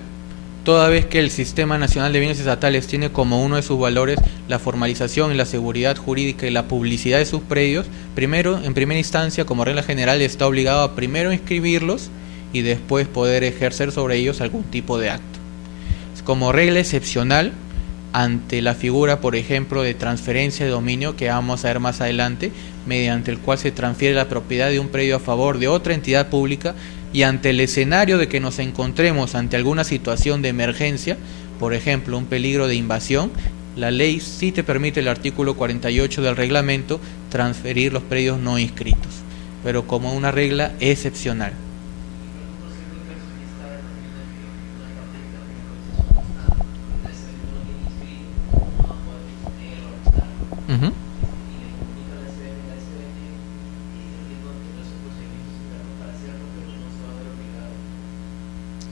toda vez que el Sistema Nacional de Bienes Estatales tiene como uno de sus valores la formalización y la seguridad jurídica y la publicidad de sus predios, en primera instancia, como regla general, está obligado a primero inscribirlos y después poder ejercer sobre ellos algún tipo de acto. Como regla excepcional, ante la figura, por ejemplo, de transferencia de dominio, que vamos a ver más adelante, mediante el cual se transfiere la propiedad de un predio a favor de otra entidad pública, y ante el escenario de que nos encontremos ante alguna situación de emergencia, por ejemplo, un peligro de invasión, la ley sí te permite, el artículo 48 del reglamento, transferir los predios no inscritos, pero como una regla excepcional.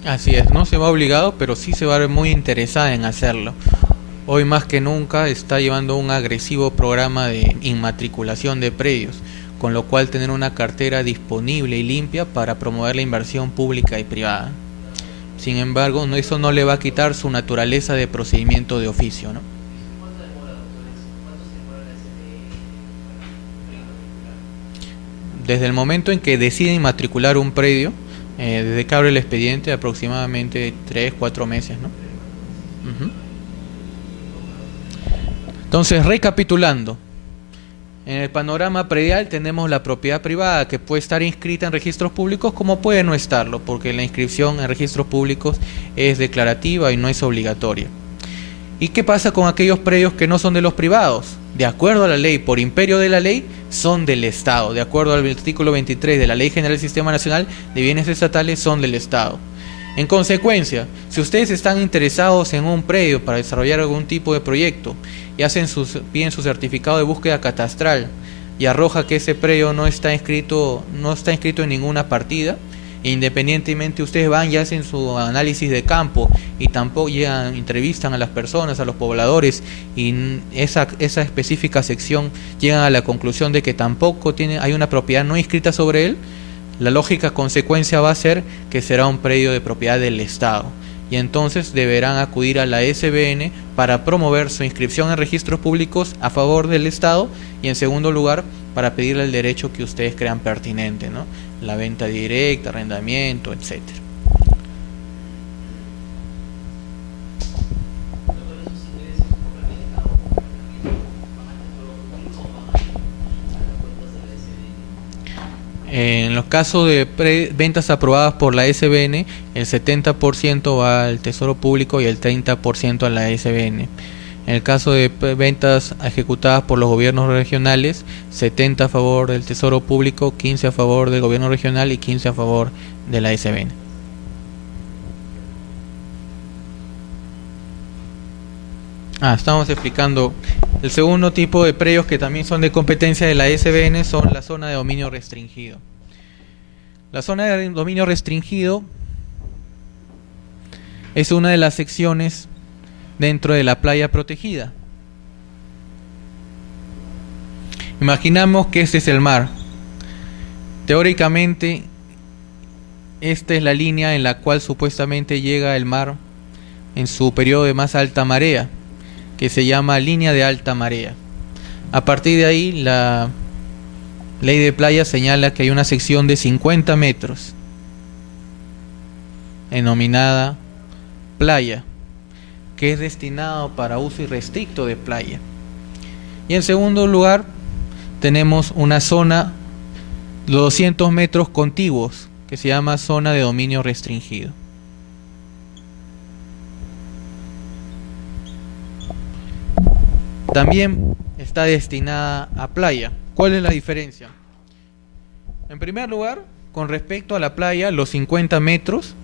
Así es, no se va obligado, pero sí se va a ver muy interesada en hacerlo. Hoy más que nunca está llevando un agresivo programa de inmatriculación de predios, con lo cual tener una cartera disponible y limpia para promover la inversión pública y privada. Sin embargo, eso no le va a quitar su naturaleza de procedimiento de oficio, ¿no? Desde el momento en que deciden inmatricular un predio, desde que abre el expediente, aproximadamente 3-4 meses, ¿no? Entonces, recapitulando, en el panorama predial tenemos la propiedad privada, que puede estar inscrita en registros públicos como puede no estarlo, porque la inscripción en registros públicos es declarativa y no es obligatoria. ¿Y qué pasa con aquellos predios que no son de los privados? De acuerdo a la ley, por imperio de la ley, son del Estado. De acuerdo al artículo 23 de la Ley General del Sistema Nacional de Bienes Estatales, son del Estado. En consecuencia, si ustedes están interesados en un predio para desarrollar algún tipo de proyecto y piden su certificado de búsqueda catastral y arroja que ese predio no está inscrito en ninguna partida, independientemente ustedes van y hacen su análisis de campo y tampoco entrevistan a las personas, a los pobladores, y esa específica sección llegan a la conclusión de que tampoco hay una propiedad no inscrita sobre él, la lógica consecuencia va a ser que será un predio de propiedad del Estado, y entonces deberán acudir a la SBN para promover su inscripción en registros públicos a favor del Estado, y en segundo lugar para pedirle el derecho que ustedes crean pertinente, ¿no? La venta directa, arrendamiento, etcétera. En los casos de ventas aprobadas por la SBN, el 70% va al Tesoro Público y el 30% a la SBN. En el caso de ventas ejecutadas por los gobiernos regionales, 70 a favor del Tesoro Público, 15 a favor del gobierno regional y 15 a favor de la SBN. Estamos explicando el segundo tipo de predios que también son de competencia de la SBN, son la zona de dominio restringido. La zona de dominio restringido es una de las secciones dentro de la playa protegida. Imaginamos que este es el mar. Teóricamente, esta es la línea en la cual supuestamente llega el mar en su periodo de más alta marea, que se llama línea de alta marea. A partir de ahí, la ley de playa señala que hay una sección de 50 metros, denominada playa, que es destinado para uso irrestricto de playa. Y en segundo lugar, tenemos una zona de 200 metros contiguos, que se llama zona de dominio restringido. También está destinada a playa. ¿Cuál es la diferencia? En primer lugar, con respecto a la playa, los 50 metros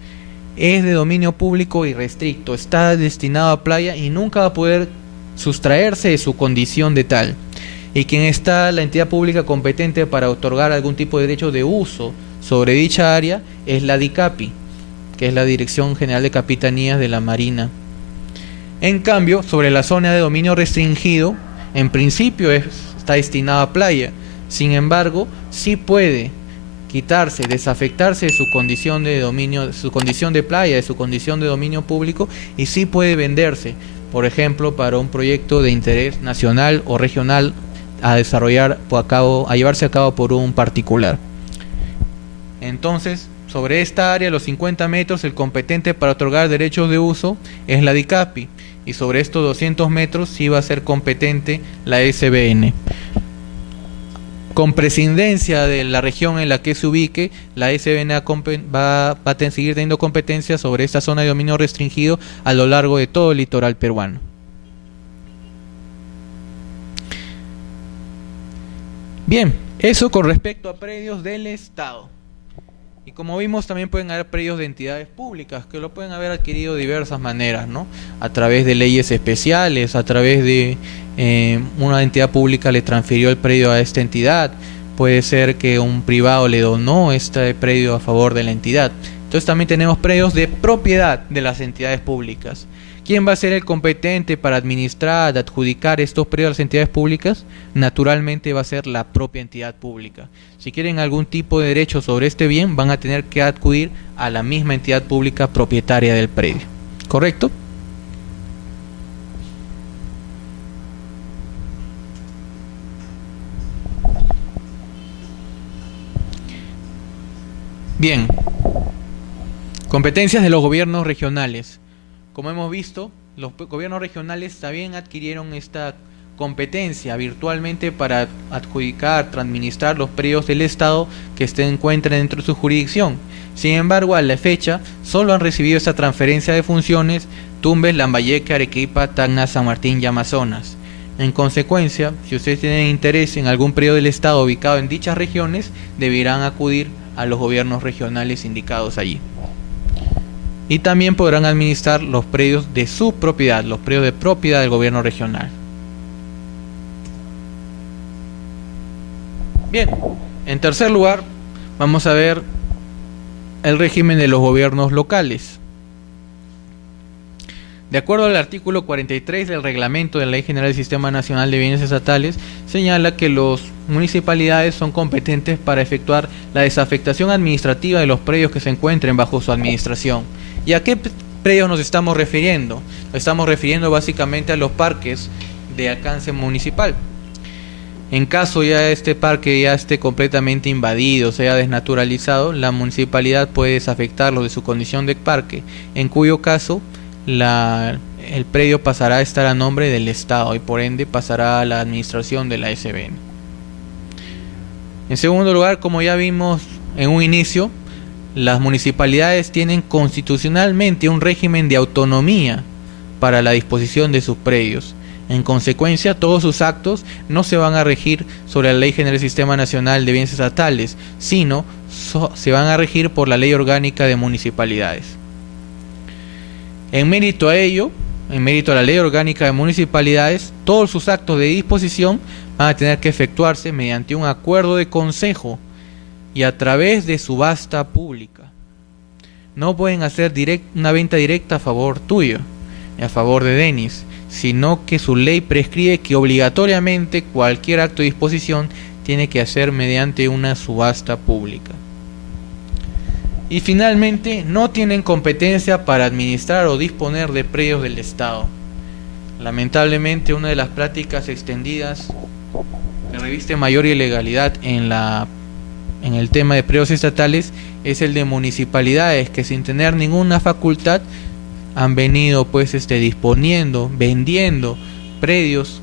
es de dominio público y restricto. Está destinado a playa y nunca va a poder sustraerse de su condición de tal. Y quien está la entidad pública competente para otorgar algún tipo de derecho de uso sobre dicha área es la DICAPI, que es la Dirección General de Capitanías de la Marina. En cambio, sobre la zona de dominio restringido, en principio está destinada a playa. Sin embargo, sí puede quitarse, desafectarse de su condición de dominio, de su condición de playa, de su condición de dominio público, y sí puede venderse, por ejemplo, para un proyecto de interés nacional o regional a desarrollar a llevarse a cabo por un particular. Entonces, sobre esta área, los 50 metros, el competente para otorgar derechos de uso es la DICAPI, y sobre estos 200 metros sí va a ser competente la SBN. Con prescindencia de la región en la que se ubique, la SBN va a seguir teniendo competencia sobre esta zona de dominio restringido a lo largo de todo el litoral peruano. Bien, eso con respecto a predios del Estado. Y como vimos, también pueden haber predios de entidades públicas que lo pueden haber adquirido de diversas maneras, ¿no? A través de leyes especiales, a través de una entidad pública le transfirió el predio a esta entidad. Puede ser que un privado le donó este predio a favor de la entidad. Entonces también tenemos predios de propiedad de las entidades públicas. ¿Quién va a ser el competente para administrar, adjudicar estos predios a las entidades públicas? Naturalmente va a ser la propia entidad pública. Si quieren algún tipo de derecho sobre este bien, van a tener que acudir a la misma entidad pública propietaria del predio. ¿Correcto? Bien. Competencias de los gobiernos regionales. Como hemos visto, los gobiernos regionales también adquirieron esta competencia virtualmente para adjudicar, administrar los predios del Estado que se encuentran dentro de su jurisdicción. Sin embargo, a la fecha, solo han recibido esta transferencia de funciones Tumbes, Lambayeque, Arequipa, Tacna, San Martín y Amazonas. En consecuencia, si ustedes tienen interés en algún predio del Estado ubicado en dichas regiones, deberán acudir a los gobiernos regionales indicados allí. Y también podrán administrar los predios de su propiedad, los predios de propiedad del gobierno regional. Bien, en tercer lugar, vamos a ver el régimen de los gobiernos locales. De acuerdo al artículo 43 del reglamento de la Ley General del Sistema Nacional de Bienes Estatales, señala que las municipalidades son competentes para efectuar la desafectación administrativa de los predios que se encuentren bajo su administración. ¿Y a qué predios nos estamos refiriendo? Nos estamos refiriendo básicamente a los parques de alcance municipal. En caso ya este parque ya esté completamente invadido, sea desnaturalizado, la municipalidad puede desafectarlo de su condición de parque, en cuyo caso el predio pasará a estar a nombre del Estado y por ende pasará a la administración de la SBN. En segundo lugar, como ya vimos en un inicio, las municipalidades tienen constitucionalmente un régimen de autonomía para la disposición de sus predios. En consecuencia, todos sus actos no se van a regir sobre la Ley General del Sistema Nacional de Bienes Estatales, sino se van a regir por la Ley Orgánica de Municipalidades. En mérito a ello, en mérito a la Ley Orgánica de Municipalidades, todos sus actos de disposición van a tener que efectuarse mediante un acuerdo de consejo y a través de subasta pública. No pueden hacer una venta directa a favor tuyo y a favor de Denis, sino que su ley prescribe que obligatoriamente cualquier acto de disposición tiene que hacer mediante una subasta pública. Y finalmente, no tienen competencia para administrar o disponer de predios del Estado. Lamentablemente, una de las prácticas extendidas que reviste mayor ilegalidad en el tema de predios estatales es el de municipalidades que sin tener ninguna facultad han venido disponiendo, vendiendo predios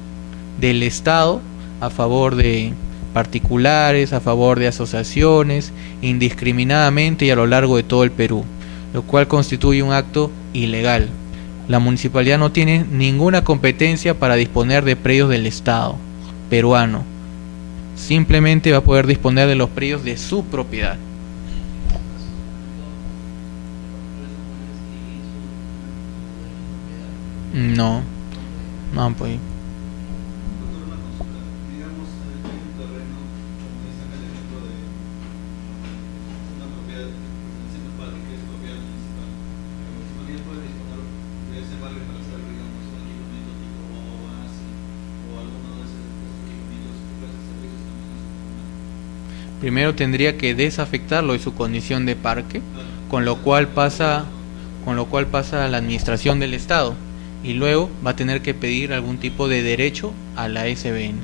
del Estado a favor de particulares, a favor de asociaciones, indiscriminadamente y a lo largo de todo el Perú, lo cual constituye un acto ilegal. La municipalidad no tiene ninguna competencia para disponer de predios del Estado peruano. Simplemente va a poder disponer de los predios de su propiedad. No, no, pues. Doctor, una consulta. Digamos, hay un terreno, como dice acá el ejemplo de una propiedad perteneciente al parque, que es propiedad municipal. La municipalidad puede disponer de ese parque para hacer, digamos, un equipamiento tipo oasis o alguno de esos equipamientos que ofrecen servicios también a su comunidad. Primero tendría que desafectarlo de su condición de parque, con lo cual pasa a la administración del Estado. Y luego va a tener que pedir algún tipo de derecho a la SBN.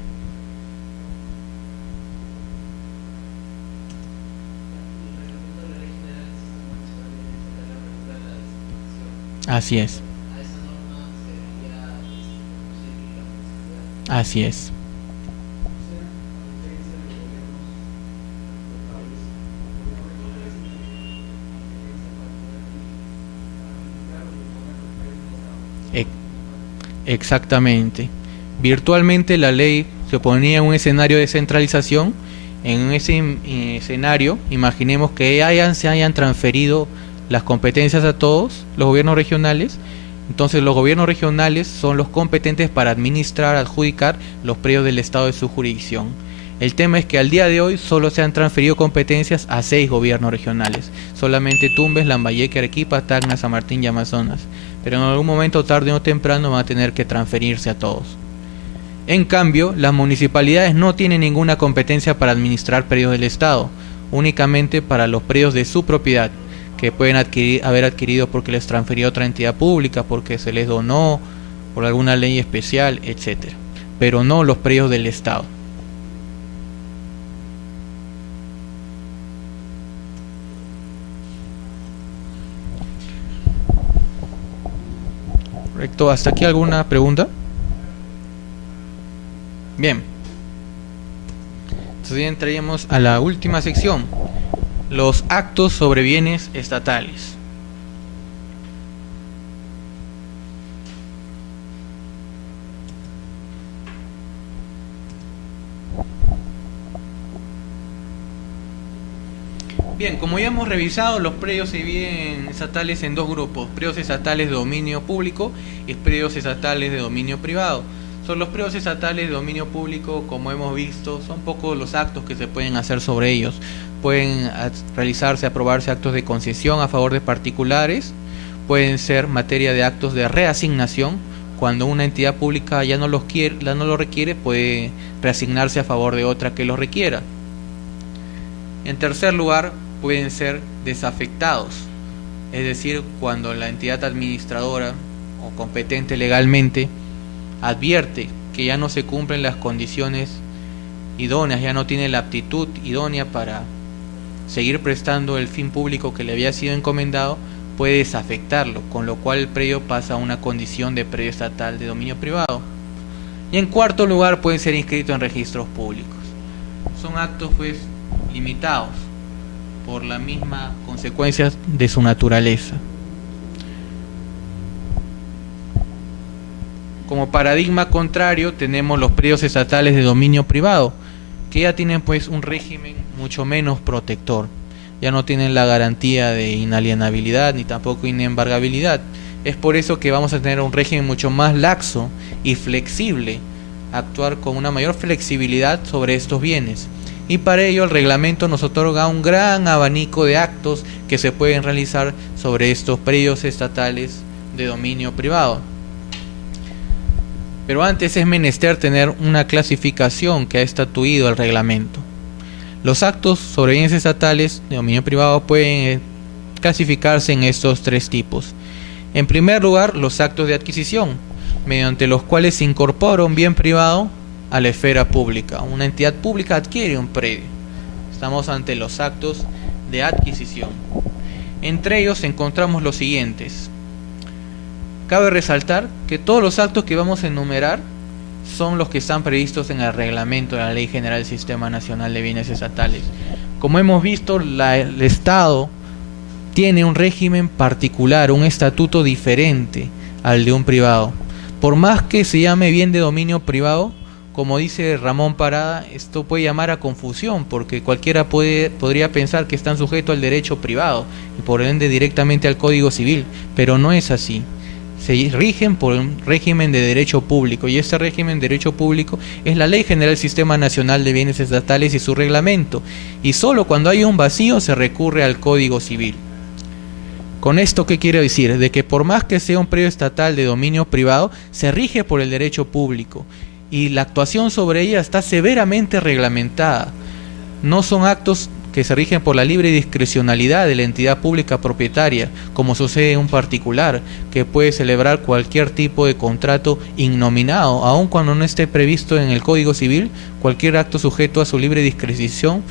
Así es. Así es. Exactamente. Virtualmente la ley se ponía en un escenario de centralización. En ese escenario, imaginemos que se hayan transferido las competencias a todos los gobiernos regionales. Entonces los gobiernos regionales son los competentes para administrar, adjudicar los predios del Estado de su jurisdicción. El tema es que al día de hoy solo se han transferido competencias a 6 gobiernos regionales. Solamente Tumbes, Lambayeque, Arequipa, Tacna, San Martín y Amazonas. Pero en algún momento, tarde o temprano, van a tener que transferirse a todos. En cambio, las municipalidades no tienen ninguna competencia para administrar predios del Estado, únicamente para los predios de su propiedad, que pueden haber adquirido porque les transfirió otra entidad pública, porque se les donó, por alguna ley especial, etc. Pero no los predios del Estado. Correcto, ¿hasta aquí alguna pregunta? Bien. Entonces entraríamos a la última sección, los actos sobre bienes estatales. Bien, como ya hemos revisado, los predios se dividen estatales en dos grupos: predios estatales de dominio público y predios estatales de dominio privado. Son los predios estatales de dominio público, como hemos visto, son pocos los actos que se pueden hacer sobre ellos. Pueden realizarse, aprobarse actos de concesión a favor de particulares, pueden ser materia de actos de reasignación. Cuando una entidad pública ya no los requiere, puede reasignarse a favor de otra que los requiera. En tercer lugar, pueden ser desafectados, es decir, cuando la entidad administradora o competente legalmente advierte que ya no se cumplen las condiciones idóneas, ya no tiene la aptitud idónea para seguir prestando el fin público que le había sido encomendado, puede desafectarlo, con lo cual el predio pasa a una condición de predio estatal de dominio privado. Y en cuarto lugar, pueden ser inscritos en registros públicos. Son actos limitados por la misma consecuencia de su naturaleza. Como paradigma contrario tenemos los predios estatales de dominio privado, que ya tienen pues un régimen mucho menos protector. Ya no tienen la garantía de inalienabilidad ni tampoco inembargabilidad. Es por eso que vamos a tener un régimen mucho más laxo y flexible, actuar con una mayor flexibilidad sobre estos bienes. Y para ello el reglamento nos otorga un gran abanico de actos que se pueden realizar sobre estos predios estatales de dominio privado. Pero antes es menester tener una clasificación que ha estatuido el reglamento. Los actos sobre bienes estatales de dominio privado pueden clasificarse en estos tres tipos. En primer lugar, los actos de adquisición, mediante los cuales se incorpora un bien privado a la esfera pública. Una entidad pública adquiere un predio. Estamos ante los actos de adquisición. Entre ellos encontramos los siguientes. Cabe resaltar que todos los actos que vamos a enumerar son los que están previstos en el reglamento de la Ley General del Sistema Nacional de Bienes Estatales. Como hemos visto, el Estado tiene un régimen particular, un estatuto diferente al de un privado. Por más que se llame bien de dominio privado, como dice Ramón Parada, esto puede llamar a confusión, porque cualquiera podría pensar que están sujetos al derecho privado y por ende directamente al Código Civil, pero no es así. Se rigen por un régimen de derecho público, y este régimen de derecho público es la Ley General del Sistema Nacional de Bienes Estatales y su reglamento, y solo cuando hay un vacío se recurre al Código Civil. ¿Con esto qué quiero decir? De que por más que sea un predio estatal de dominio privado, se rige por el derecho público, y la actuación sobre ella está severamente reglamentada. No son actos que se rigen por la libre discrecionalidad de la entidad pública propietaria, como sucede en un particular, que puede celebrar cualquier tipo de contrato innominado, aun cuando no esté previsto en el Código Civil. Cualquier acto sujeto a su libre discreción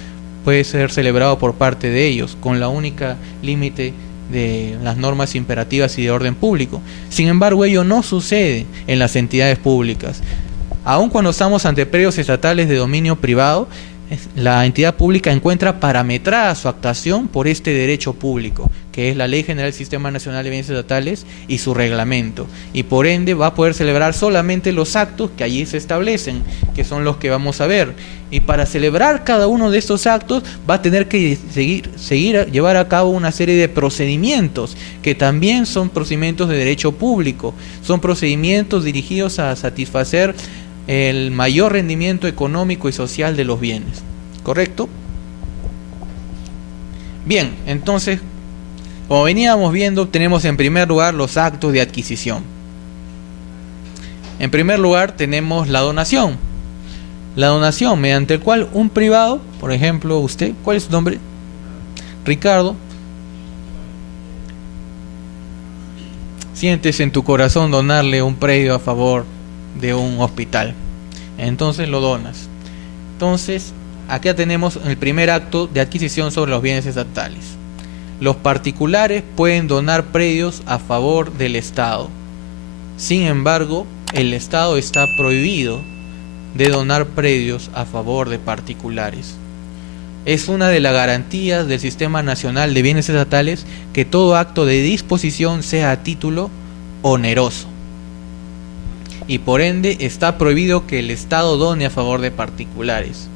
puede ser celebrado por parte de ellos, con la única límite de las normas imperativas y de orden público. Sin embargo, ello no sucede en las entidades públicas. Aun cuando estamos ante predios estatales de dominio privado, la entidad pública encuentra parametrada su actuación por este derecho público, que es la Ley General del Sistema Nacional de Bienes Estatales y su reglamento, y por ende va a poder celebrar solamente los actos que allí se establecen, que son los que vamos a ver. Y para celebrar cada uno de estos actos va a tener que llevar a cabo una serie de procedimientos, que también son procedimientos de derecho público, son procedimientos dirigidos a satisfacer el mayor rendimiento económico y social de los bienes. ¿Correcto? Bien, entonces, como veníamos viendo, tenemos en primer lugar los actos de adquisición. En primer lugar tenemos la donación. La donación mediante el cual un privado, por ejemplo usted, ¿cuál es su nombre? Ricardo. Sientes en tu corazón donarle un predio a favor de un hospital, entonces lo donas. Entonces acá tenemos el primer acto de adquisición sobre los bienes estatales. Los particulares pueden donar predios a favor del Estado. Sin embargo, el Estado está prohibido de donar predios a favor de particulares. Es una de las garantías del Sistema Nacional de Bienes Estatales que todo acto de disposición sea a título oneroso, y por ende está prohibido que el Estado done a favor de particulares.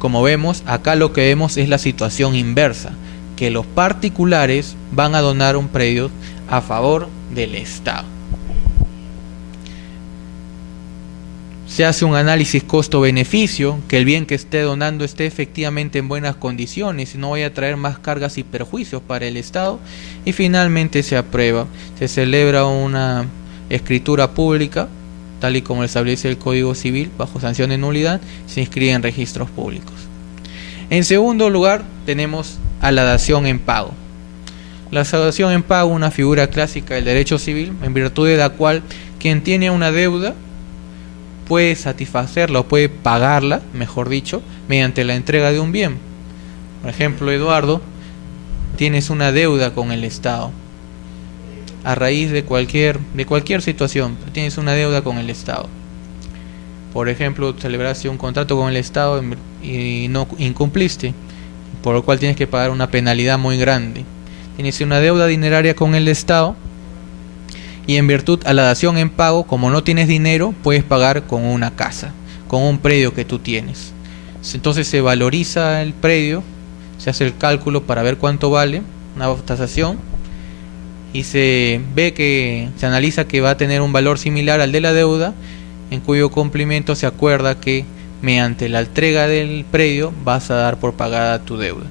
Como vemos, acá lo que vemos es la situación inversa, que los particulares van a donar un predio a favor del Estado. Se hace un análisis costo-beneficio, que el bien que esté donando esté efectivamente en buenas condiciones y no vaya a traer más cargas y perjuicios para el Estado, y finalmente se aprueba. Se celebra una escritura pública, tal y como lo establece el Código Civil, bajo sanción de nulidad, se inscribe en registros públicos. En segundo lugar, tenemos a la dación en pago. La dación en pago, una figura clásica del derecho civil, en virtud de la cual quien tiene una deuda puede satisfacerla o puede pagarla, mejor dicho, mediante la entrega de un bien. Por ejemplo, Eduardo, tienes una deuda con el Estado. A raíz de cualquier situación, tienes una deuda con el Estado. Por ejemplo, celebraste un contrato con el Estado y no incumpliste, por lo cual tienes que pagar una penalidad muy grande. Tienes una deuda dineraria con el Estado y en virtud a la dación en pago, como no tienes dinero, puedes pagar con una casa, con un predio que tú tienes. Entonces se valoriza el predio, se hace el cálculo para ver cuánto vale una tasación y se ve que se analiza que va a tener un valor similar al de la deuda, en cuyo cumplimiento se acuerda que mediante la entrega del predio vas a dar por pagada tu deuda.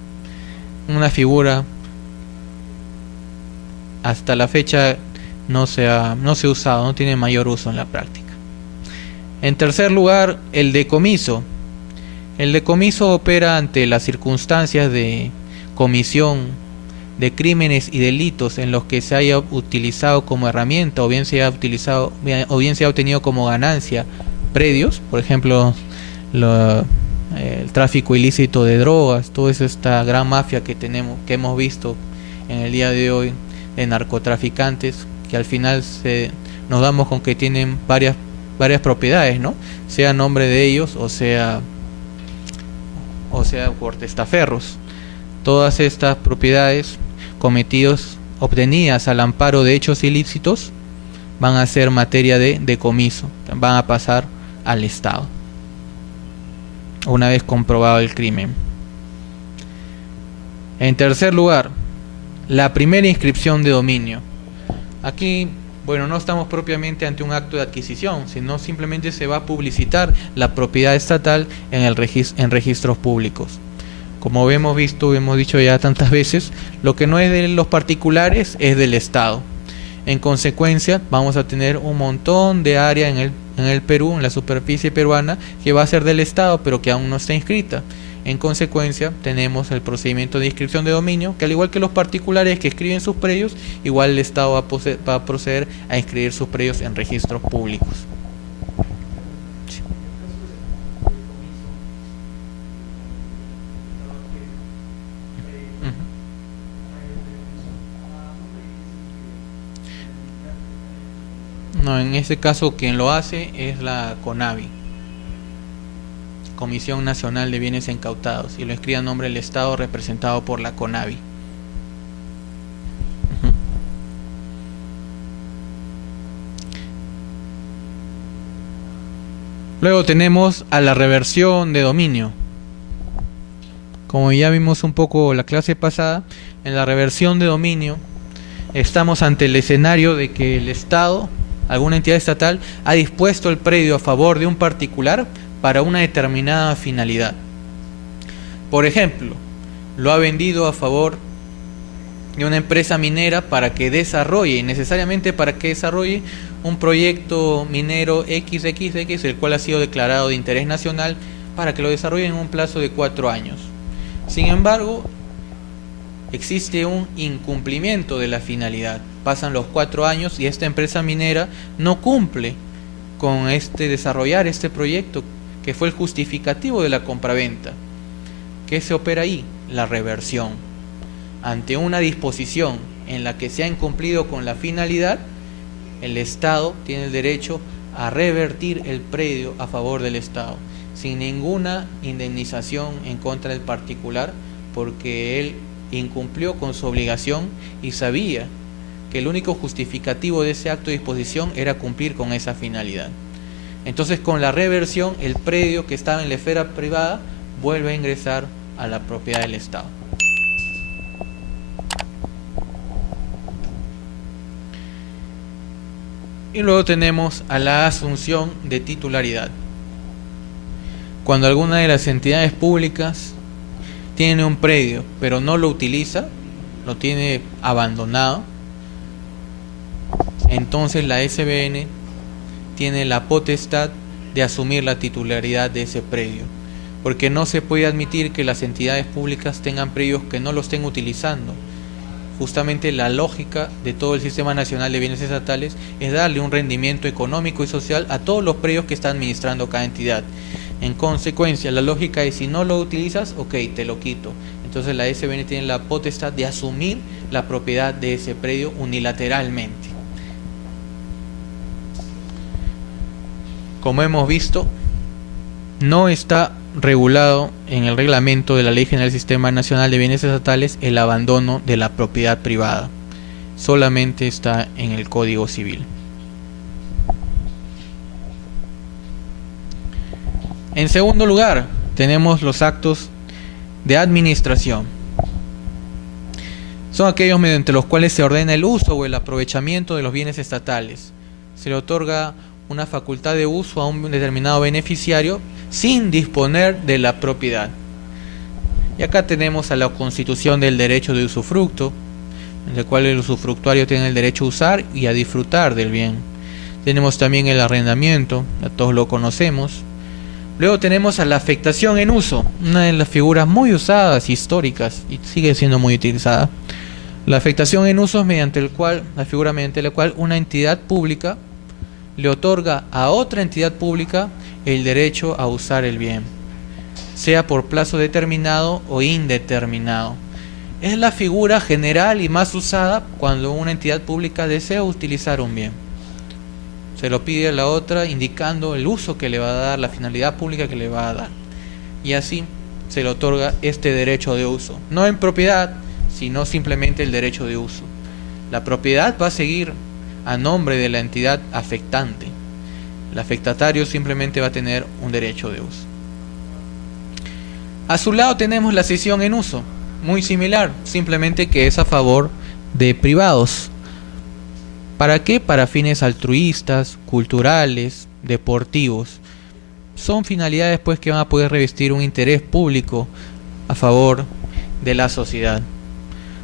Una figura hasta la fecha no se ha usado, no tiene mayor uso en la práctica. En tercer lugar, el decomiso. El decomiso opera ante las circunstancias de comisión de crímenes y delitos en los que se haya utilizado como herramienta o bien se haya obtenido como ganancia predios, por ejemplo, el tráfico ilícito de drogas, toda esta gran mafia que hemos visto en el día de hoy de narcotraficantes, que al final nos damos con que tienen varias propiedades, ¿no? Sea a nombre de ellos o sea por testaferros. Todas estas propiedades obtenidas al amparo de hechos ilícitos van a ser materia de decomiso, van a pasar al Estado una vez comprobado el crimen. En tercer lugar, la primera inscripción de dominio. Aquí, bueno, no estamos propiamente ante un acto de adquisición, sino simplemente se va a publicitar la propiedad estatal en registros públicos. Como hemos dicho ya tantas veces, lo que no es de los particulares es del Estado. En consecuencia, vamos a tener un montón de área en el Perú, en la superficie peruana, que va a ser del Estado, pero que aún no está inscrita. En consecuencia, tenemos el procedimiento de inscripción de dominio, que al igual que los particulares que escriben sus predios, igual el Estado va a proceder a inscribir sus predios en registros públicos. No, en este caso quien lo hace es la CONABI, Comisión Nacional de Bienes Incautados, y lo escribe a nombre del Estado representado por la CONABI. Luego tenemos a la reversión de dominio. Como ya vimos un poco la clase pasada, en la reversión de dominio estamos ante el escenario de que el Estado, alguna entidad estatal, ha dispuesto el predio a favor de un particular para una determinada finalidad. Por ejemplo, lo ha vendido a favor de una empresa minera para que desarrolle, necesariamente para que desarrolle un proyecto minero XXX, el cual ha sido declarado de interés nacional, para que lo desarrolle en un plazo de 4 años. Sin embargo, existe un incumplimiento de la finalidad. Pasan los 4 años y esta empresa minera no cumple con desarrollar este proyecto que fue el justificativo de la compraventa. ¿Qué se opera ahí? La reversión. Ante una disposición en la que se ha incumplido con la finalidad, el Estado tiene el derecho a revertir el predio a favor del Estado, sin ninguna indemnización en contra del particular, porque él incumplió con su obligación y sabía que el único justificativo de ese acto de disposición era cumplir con esa finalidad. Entonces, con la reversión, el predio que estaba en la esfera privada vuelve a ingresar a la propiedad del Estado. Y luego tenemos a la asunción de titularidad. Cuando alguna de las entidades públicas tiene un predio, pero no lo utiliza, lo tiene abandonado, entonces la SBN tiene la potestad de asumir la titularidad de ese predio, porque no se puede admitir que las entidades públicas tengan predios que no lo estén utilizando. Justamente la lógica de todo el Sistema Nacional de Bienes Estatales es darle un rendimiento económico y social a todos los predios que está administrando cada entidad. En consecuencia, la lógica es: si no lo utilizas, ok, te lo quito. Entonces la SBN tiene la potestad de asumir la propiedad de ese predio unilateralmente. Como hemos visto, no está regulado en el reglamento de la Ley General del Sistema Nacional de Bienes Estatales el abandono de la propiedad privada. solamente está en el Código Civil. En segundo lugar, tenemos los actos de administración. Son aquellos mediante los cuales se ordena el uso o el aprovechamiento de los bienes estatales. Se le otorga una facultad de uso a un determinado beneficiario sin disponer de la propiedad. Y acá tenemos a la constitución del derecho de usufructo, en el cual el usufructuario tiene el derecho a usar y a disfrutar del bien. Tenemos también el arrendamiento, a todos lo conocemos. Luego tenemos a la afectación en uso, una de las figuras muy usadas, históricas, y sigue siendo muy utilizada. La afectación en uso es la figura mediante la cual una entidad pública le otorga a otra entidad pública el derecho a usar el bien, sea por plazo determinado o indeterminado. Es la figura general y más usada cuando una entidad pública desea utilizar un bien. Se lo pide a la otra indicando el uso que le va a dar, la finalidad pública que le va a dar. Y así se le otorga este derecho de uso. No en propiedad, sino simplemente el derecho de uso. La propiedad va a seguir a nombre de la entidad afectante. El afectatario simplemente va a tener un derecho de uso. A su lado tenemos la cesión en uso, muy similar, simplemente que es a favor de privados. ¿Para qué? Para fines altruistas, culturales, deportivos. Son finalidades pues que van a poder revestir un interés público a favor de la sociedad.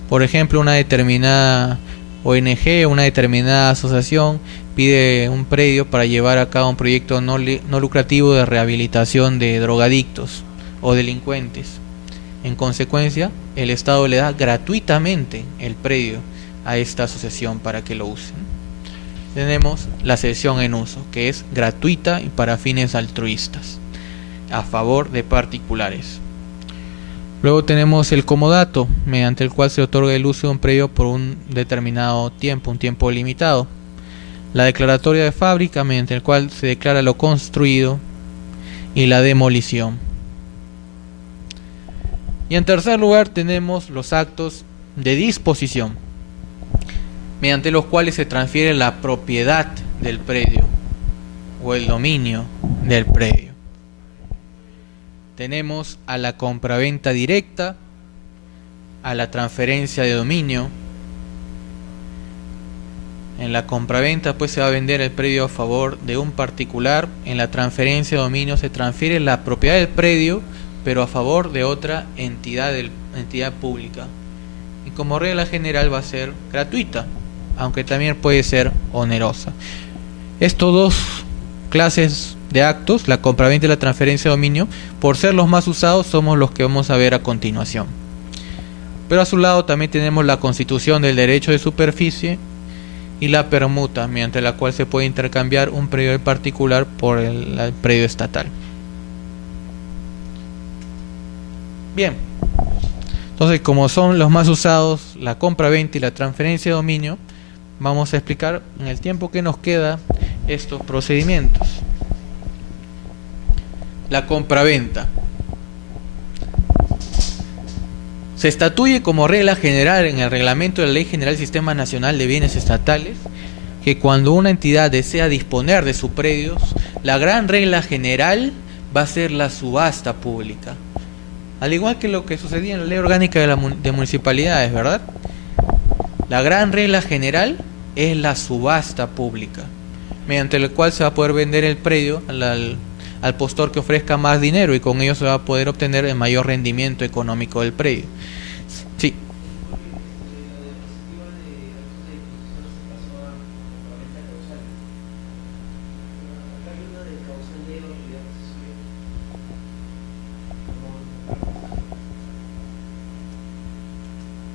Por ejemplo, una determinada ONG, una determinada asociación pide un predio para llevar a cabo un proyecto no lucrativo de rehabilitación de drogadictos o delincuentes. En consecuencia, el Estado le da gratuitamente el predio a esta asociación para que lo usen. Tenemos la cesión en uso, que es gratuita y para fines altruistas, a favor de particulares. Luego tenemos el comodato, mediante el cual se otorga el uso de un predio por un determinado tiempo, un tiempo limitado. La declaratoria de fábrica, mediante el cual se declara lo construido. Y la demolición. Y en tercer lugar tenemos los actos de disposición, mediante los cuales se transfiere la propiedad del predio o el dominio del predio. Tenemos a la compraventa directa, a la transferencia de dominio. En la compraventa pues se va a vender el predio a favor de un particular. En la transferencia de dominio se transfiere la propiedad del predio, pero a favor de otra entidad pública. Y como regla general va a ser gratuita, aunque también puede ser onerosa. Estos dos clases de actos, la compraventa y la transferencia de dominio, por ser los más usados, somos los que vamos a ver a continuación. Pero a su lado también tenemos la constitución del derecho de superficie y la permuta, mediante la cual se puede intercambiar un predio particular por el predio estatal. Bien, entonces como son los más usados, la compraventa y la transferencia de dominio, vamos a explicar en el tiempo que nos queda estos procedimientos. La compraventa. Se estatuye como regla general en el reglamento de la Ley General del Sistema Nacional de Bienes Estatales que cuando una entidad desea disponer de sus predios, la gran regla general va a ser la subasta pública. Al igual que lo que sucedía en la Ley Orgánica de Municipalidades, ¿verdad? La gran regla general es la subasta pública, mediante la cual se va a poder vender el predio al postor que ofrezca más dinero y con ello se va a poder obtener el mayor rendimiento económico del predio. Sí.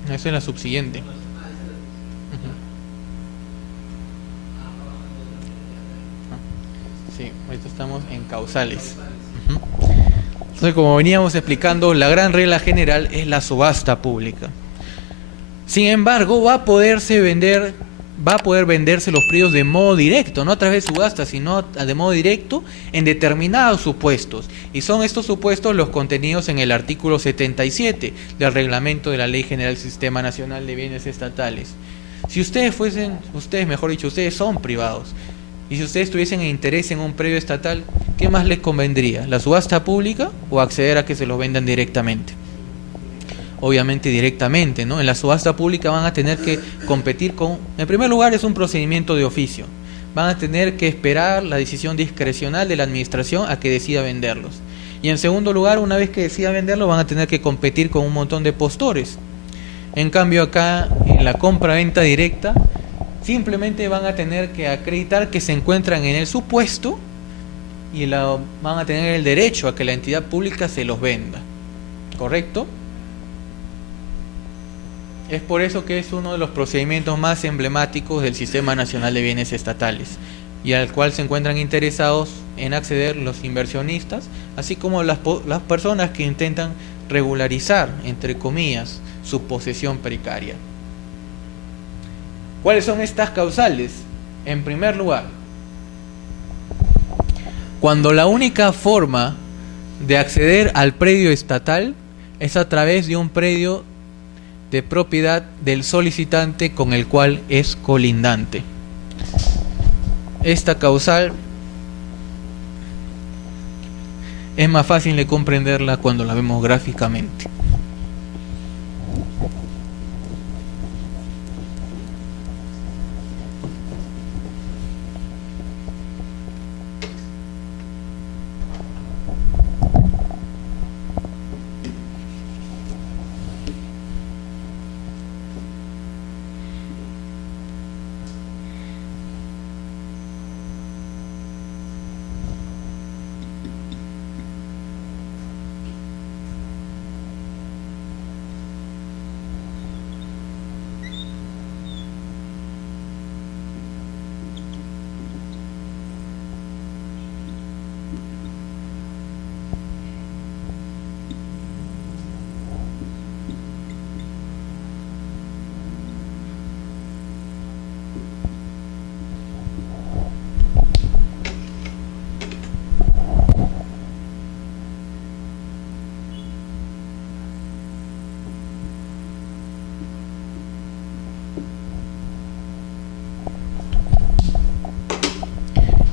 Esa es la subsiguiente. Sí, ahorita estamos en causales. Entonces, como veníamos explicando, la gran regla general es la subasta pública. Sin embargo, va a poder venderse los predios de modo directo, no a través de subasta, sino de modo directo en determinados supuestos. Y son estos supuestos los contenidos en el artículo 77 del reglamento de la Ley General del Sistema Nacional de Bienes Estatales. Si ustedes ustedes son privados, y si ustedes tuviesen interés en un predio estatal, ¿qué más les convendría? ¿La subasta pública o acceder a que se lo vendan directamente? Obviamente directamente, ¿no? En la subasta pública van a tener que competir con... En primer lugar, es un procedimiento de oficio. Van a tener que esperar la decisión discrecional de la administración a que decida venderlos. Y en segundo lugar, una vez que decida venderlos, van a tener que competir con un montón de postores. En cambio acá, en la compra-venta directa, simplemente van a tener que acreditar que se encuentran en el supuesto y van a tener el derecho a que la entidad pública se los venda. ¿Correcto? Es por eso que es uno de los procedimientos más emblemáticos del Sistema Nacional de Bienes Estatales y al cual se encuentran interesados en acceder los inversionistas, así como las personas que intentan regularizar, entre comillas, su posesión precaria. ¿Cuáles son estas causales? En primer lugar, cuando la única forma de acceder al predio estatal es a través de un predio de propiedad del solicitante con el cual es colindante. Esta causal es más fácil de comprenderla cuando la vemos gráficamente.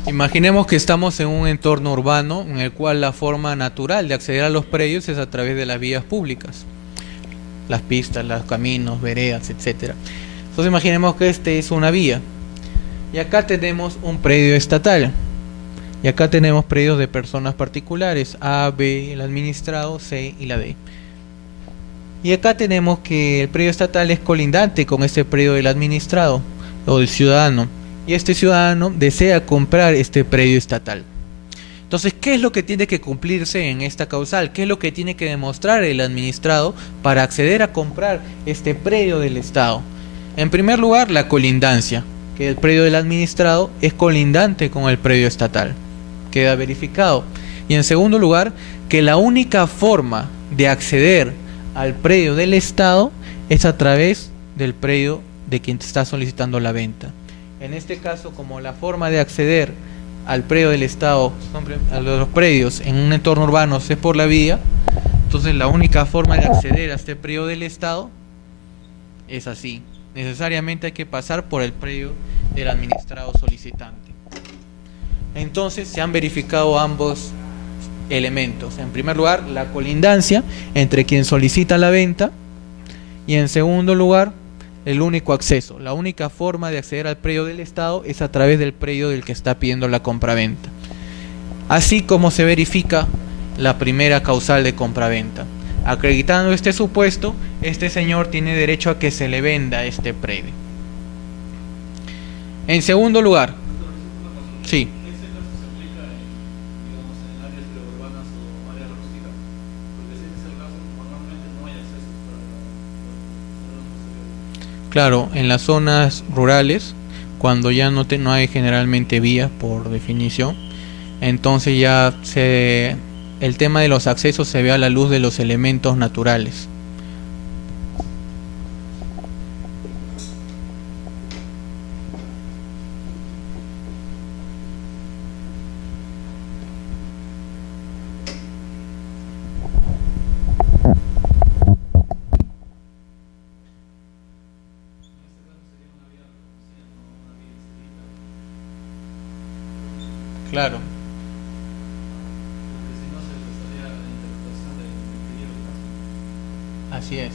Imaginemos que estamos en un entorno urbano en el cual la forma natural de acceder a los predios es a través de las vías públicas, las pistas, los caminos, veredas, etc. Entonces imaginemos que este es una vía y acá tenemos un predio estatal y acá tenemos predios de personas particulares, A, B, el administrado, C y la D. Y acá tenemos que el predio estatal es colindante con este predio del administrado o del ciudadano. Y este ciudadano desea comprar este predio estatal. Entonces, ¿qué es lo que tiene que cumplirse en esta causal? ¿Qué es lo que tiene que demostrar el administrado para acceder a comprar este predio del Estado? En primer lugar, la colindancia, que el predio del administrado es colindante con el predio estatal. Queda verificado. Y en segundo lugar, que la única forma de acceder al predio del Estado es a través del predio de quien te está solicitando la venta. En este caso, como la forma de acceder al predio del Estado, a los predios en un entorno urbano es por la vía, entonces la única forma de acceder a este predio del Estado es así. Necesariamente hay que pasar por el predio del administrado solicitante. Entonces se han verificado ambos elementos. En primer lugar, la colindancia entre quien solicita la venta y en segundo lugar, el único acceso, la única forma de acceder al predio del Estado es a través del predio del que está pidiendo la compraventa. Así como se verifica la primera causal de compraventa. Acreditando este supuesto, este señor tiene derecho a que se le venda este predio. En segundo lugar, sí. ¿Ese caso se aplica en áreas preurbanas o áreas rústicas? Porque si ese es el caso, normalmente no hay acceso para Claro, en las zonas rurales, cuando ya no hay generalmente vías por definición, entonces ya el tema de los accesos se ve a la luz de los elementos naturales. Claro, porque si no se prestaría a la interpretación del ingeniero de caso. así es.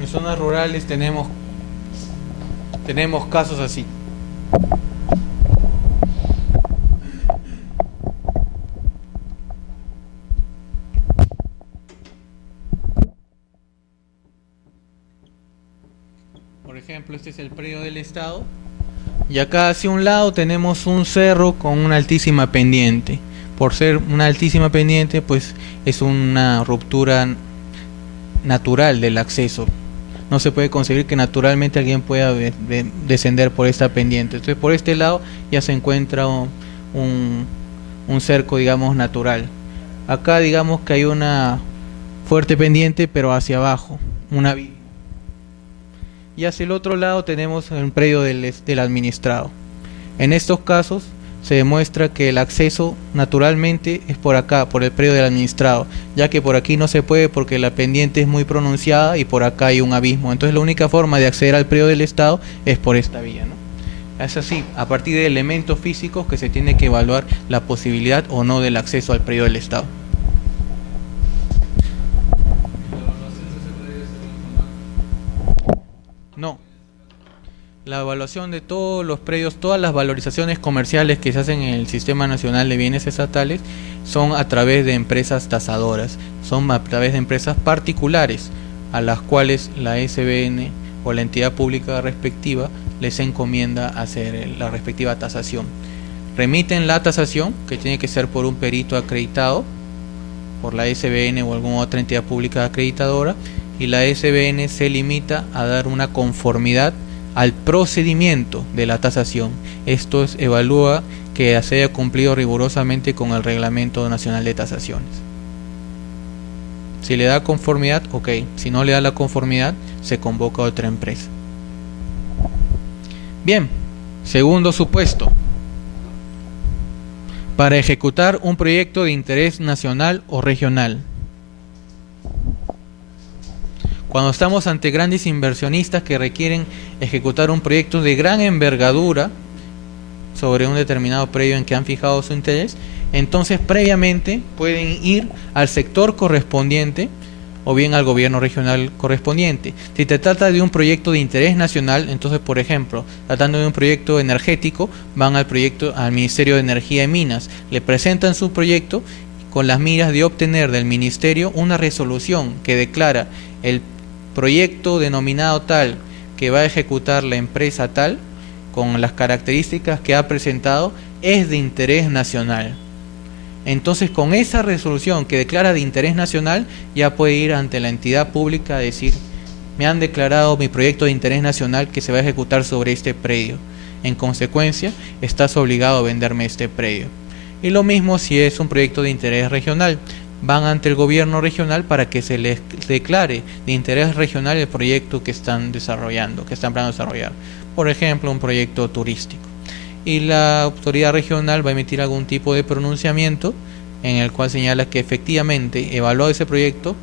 En zonas rurales tenemos casos así. Por ejemplo, este es el predio del Estado. Y acá hacia un lado tenemos un cerro con una altísima pendiente. Por ser una altísima pendiente, pues es una ruptura natural del acceso. No se puede concebir que naturalmente alguien pueda descender por esta pendiente. Entonces por este lado ya se encuentra un cerco, digamos, natural. Acá digamos que hay una fuerte pendiente, pero hacia abajo, una vía. Y hacia el otro lado tenemos el predio del administrado. En estos casos se demuestra que el acceso naturalmente es por acá, por el predio del administrado, ya que por aquí no se puede porque la pendiente es muy pronunciada y por acá hay un abismo. Entonces la única forma de acceder al predio del Estado es por esta vía, ¿no? Es así, a partir de elementos físicos que se tiene que evaluar la posibilidad o no del acceso al predio del Estado. La evaluación de ese predio es el informal. No. La evaluación de todos los predios, todas las valorizaciones comerciales que se hacen en el Sistema Nacional de Bienes Estatales son a través de empresas tasadoras, son a través de empresas particulares a las cuales la SBN o la entidad pública respectiva les encomienda hacer la respectiva tasación. Remiten la tasación, que tiene que ser por un perito acreditado por la SBN o alguna otra entidad pública acreditadora, y la SBN se limita a dar una conformidad al procedimiento de la tasación. Esto evalúa que se haya cumplido rigurosamente con el Reglamento Nacional de Tasaciones. Si le da conformidad, ok. Si no le da la conformidad, se convoca a otra empresa. Bien, segundo supuesto. Para ejecutar un proyecto de interés nacional o regional. Cuando estamos ante grandes inversionistas que requieren ejecutar un proyecto de gran envergadura sobre un determinado predio en que han fijado su interés, entonces previamente pueden ir al sector correspondiente o bien al gobierno regional correspondiente. Si te trata de un proyecto de interés nacional, entonces, por ejemplo, tratando de un proyecto energético, van al Ministerio de Energía y Minas, le presentan su proyecto con las miras de obtener del ministerio una resolución que declara el proyecto denominado tal que va a ejecutar la empresa tal, con las características que ha presentado, es de interés nacional. Entonces, con esa resolución que declara de interés nacional, ya puede ir ante la entidad pública a decir: me han declarado mi proyecto de interés nacional que se va a ejecutar sobre este predio. En consecuencia, estás obligado a venderme este predio. Y lo mismo si es un proyecto de interés regional. Van ante el gobierno regional para que se les declare de interés regional el proyecto que están desarrollando, que están planeando desarrollar. Por ejemplo, un proyecto turístico. Y la autoridad regional va a emitir algún tipo de pronunciamiento en el cual señala que efectivamente, evaluado ese proyecto,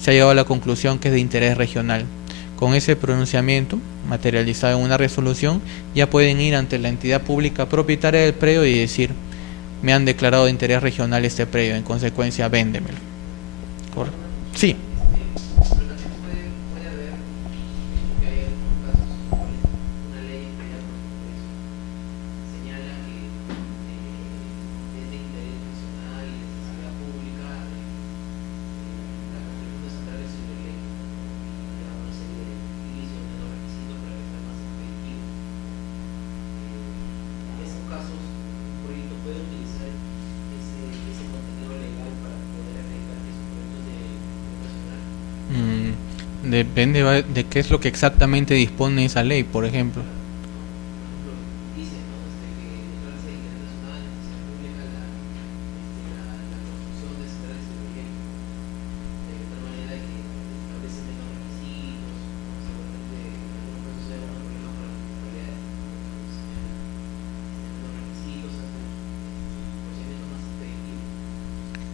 se ha llegado a la conclusión que es de interés regional. Con ese pronunciamiento, materializado en una resolución, ya pueden ir ante la entidad pública propietaria del predio y decir: me han declarado de interés regional este predio, en consecuencia véndemelo. ¿Correcto? Sí. Pero también puede haber que hay algunos casos en los cuales una ley expedida por el Congreso señala que es de interés nacional y necesidad pública la construcción de centrales hidroeléctricas, que da una serie de requisitos, menos requisitos para que sea más expeditivo. En esos casos, un proyecto puede utilizar ese contenido legal para poder acreditar que su proyecto es de interés nacional. Depende de qué es lo que exactamente dispone esa ley, por ejemplo.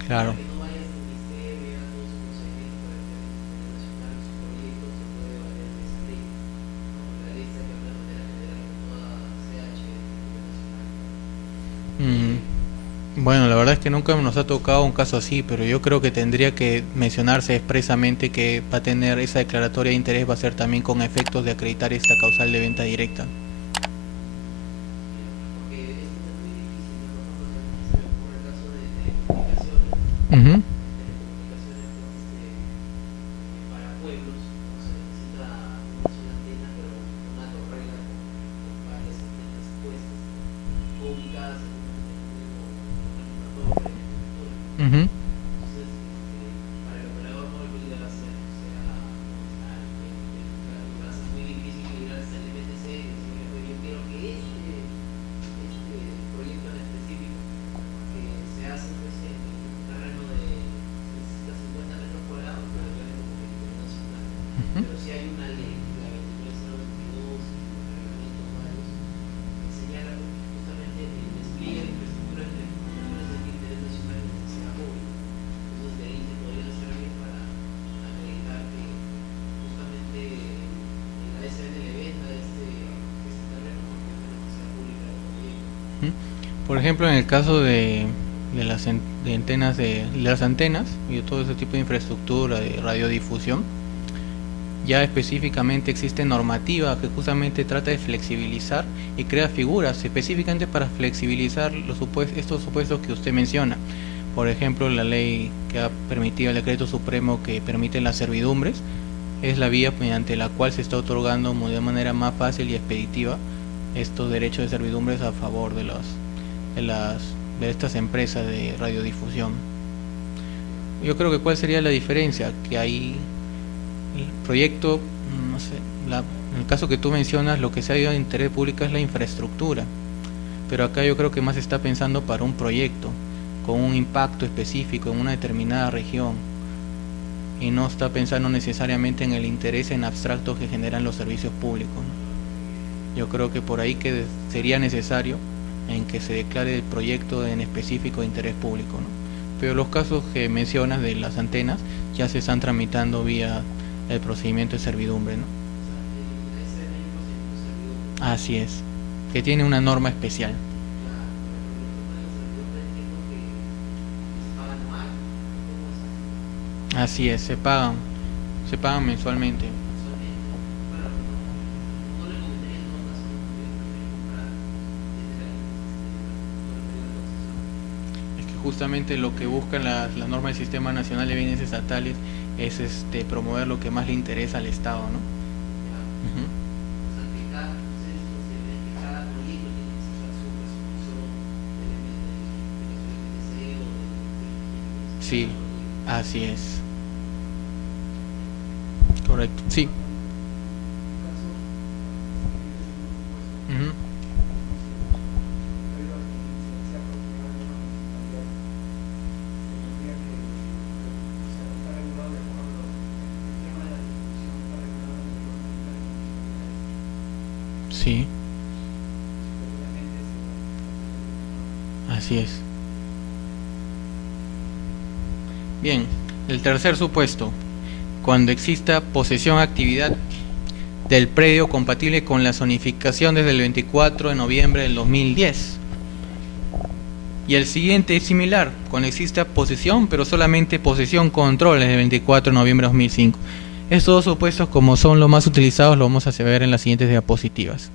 Claro. para que no vayas al ministerio y hagas todo su procedimiento para que el Ministerio Nacional su proyecto se puede valer de esa ley. ¿No? La ley está de alguna manera general en toda CH a nivel nacional. Bueno, la verdad es que nunca nos ha tocado un caso así, pero yo creo que tendría que mencionarse expresamente que va a tener esa declaratoria de interés, va a ser también con efectos de acreditar esta causal de venta directa. Porque esto es muy difícil, ¿no? Por ejemplo, se me ocurre el caso de telecomunicaciones. Ujú. Telecomunicaciones, pues, para pueblos, ¿no? Se necesita una sola antena, pero una torreta con varias antenas puestas, ¿no? O ubicadas en una torre, en el territorio. Ujú. Entonces, para el operador móvil de la hacer, o sea, va a ser muy difícil ir al CNPTC y decirle, oye, yo quiero que este proyecto en específico que se hace pues, en un terreno de 50 metros cuadrados, pero declare como territorio nacional. Ujú. Pero si hay una ley, la 23022 y reglamentos varios, que señala justamente el despliegue de infraestructuras de comunicaciones de interés nacional y necesidad pública. Entonces de ahí se podría servir para acreditar que justamente la SN le venda este terreno porque es de necesidad pública del proyecto. Ujú. Por ejemplo, en el caso de de antenas de las antenas y de todo ese tipo de infraestructura de radiodifusión, ya específicamente existe normativa que justamente trata de flexibilizar y crea figuras específicamente para flexibilizar estos supuestos que usted menciona. Por ejemplo, la ley que ha permitido el decreto supremo que permite las servidumbres es la vía mediante la cual se está otorgando de manera más fácil y expeditiva estos derechos de servidumbres a favor de estas empresas de radiodifusión. Yo creo que cuál sería la diferencia, que hay el proyecto, no sé, en el caso que tú mencionas, lo que se ha ido de interés público es la infraestructura, pero acá yo creo que más se está pensando para un proyecto con un impacto específico en una determinada región y no está pensando necesariamente en el interés en abstracto que generan los servicios públicos, ¿no? Yo creo que por ahí que sería necesario en que se declare el proyecto en específico de interés público, ¿no? Pero los casos que mencionas de las antenas ya se están tramitando vía el procedimiento de servidumbre, ¿no? O sea, la SN hay un procedimiento de servidumbre. Así es, que tiene una norma especial. Claro, pero el tema de la servidumbre entiendo que se paga anual, ¿cómo es así? Así es, se pagan mensualmente. Mensualmente. Claro, no le convendría en todo caso, ¿no? Porque prefiere comprar desde la no le pedí la concesión. Es que justamente lo que buscan las normas del Sistema Nacional de Bienes Estatales es promover lo que más le interesa al Estado, ¿no? Ya. Ujú. O sea, que cada, ustedes consideran que cada proyecto tiene que sacar su resolución del MTC o del Sí, proyecto. así es. Correcto, sí. Ujú. Sí, así es. Bien, el tercer supuesto, cuando exista posesión actividad del predio compatible con la zonificación desde el 24 de noviembre del 2010. Y el siguiente es similar, cuando exista posesión, pero solamente posesión control desde el 24 de noviembre de 2005. Estos dos supuestos, como son los más utilizados, lo vamos a ver en las siguientes diapositivas.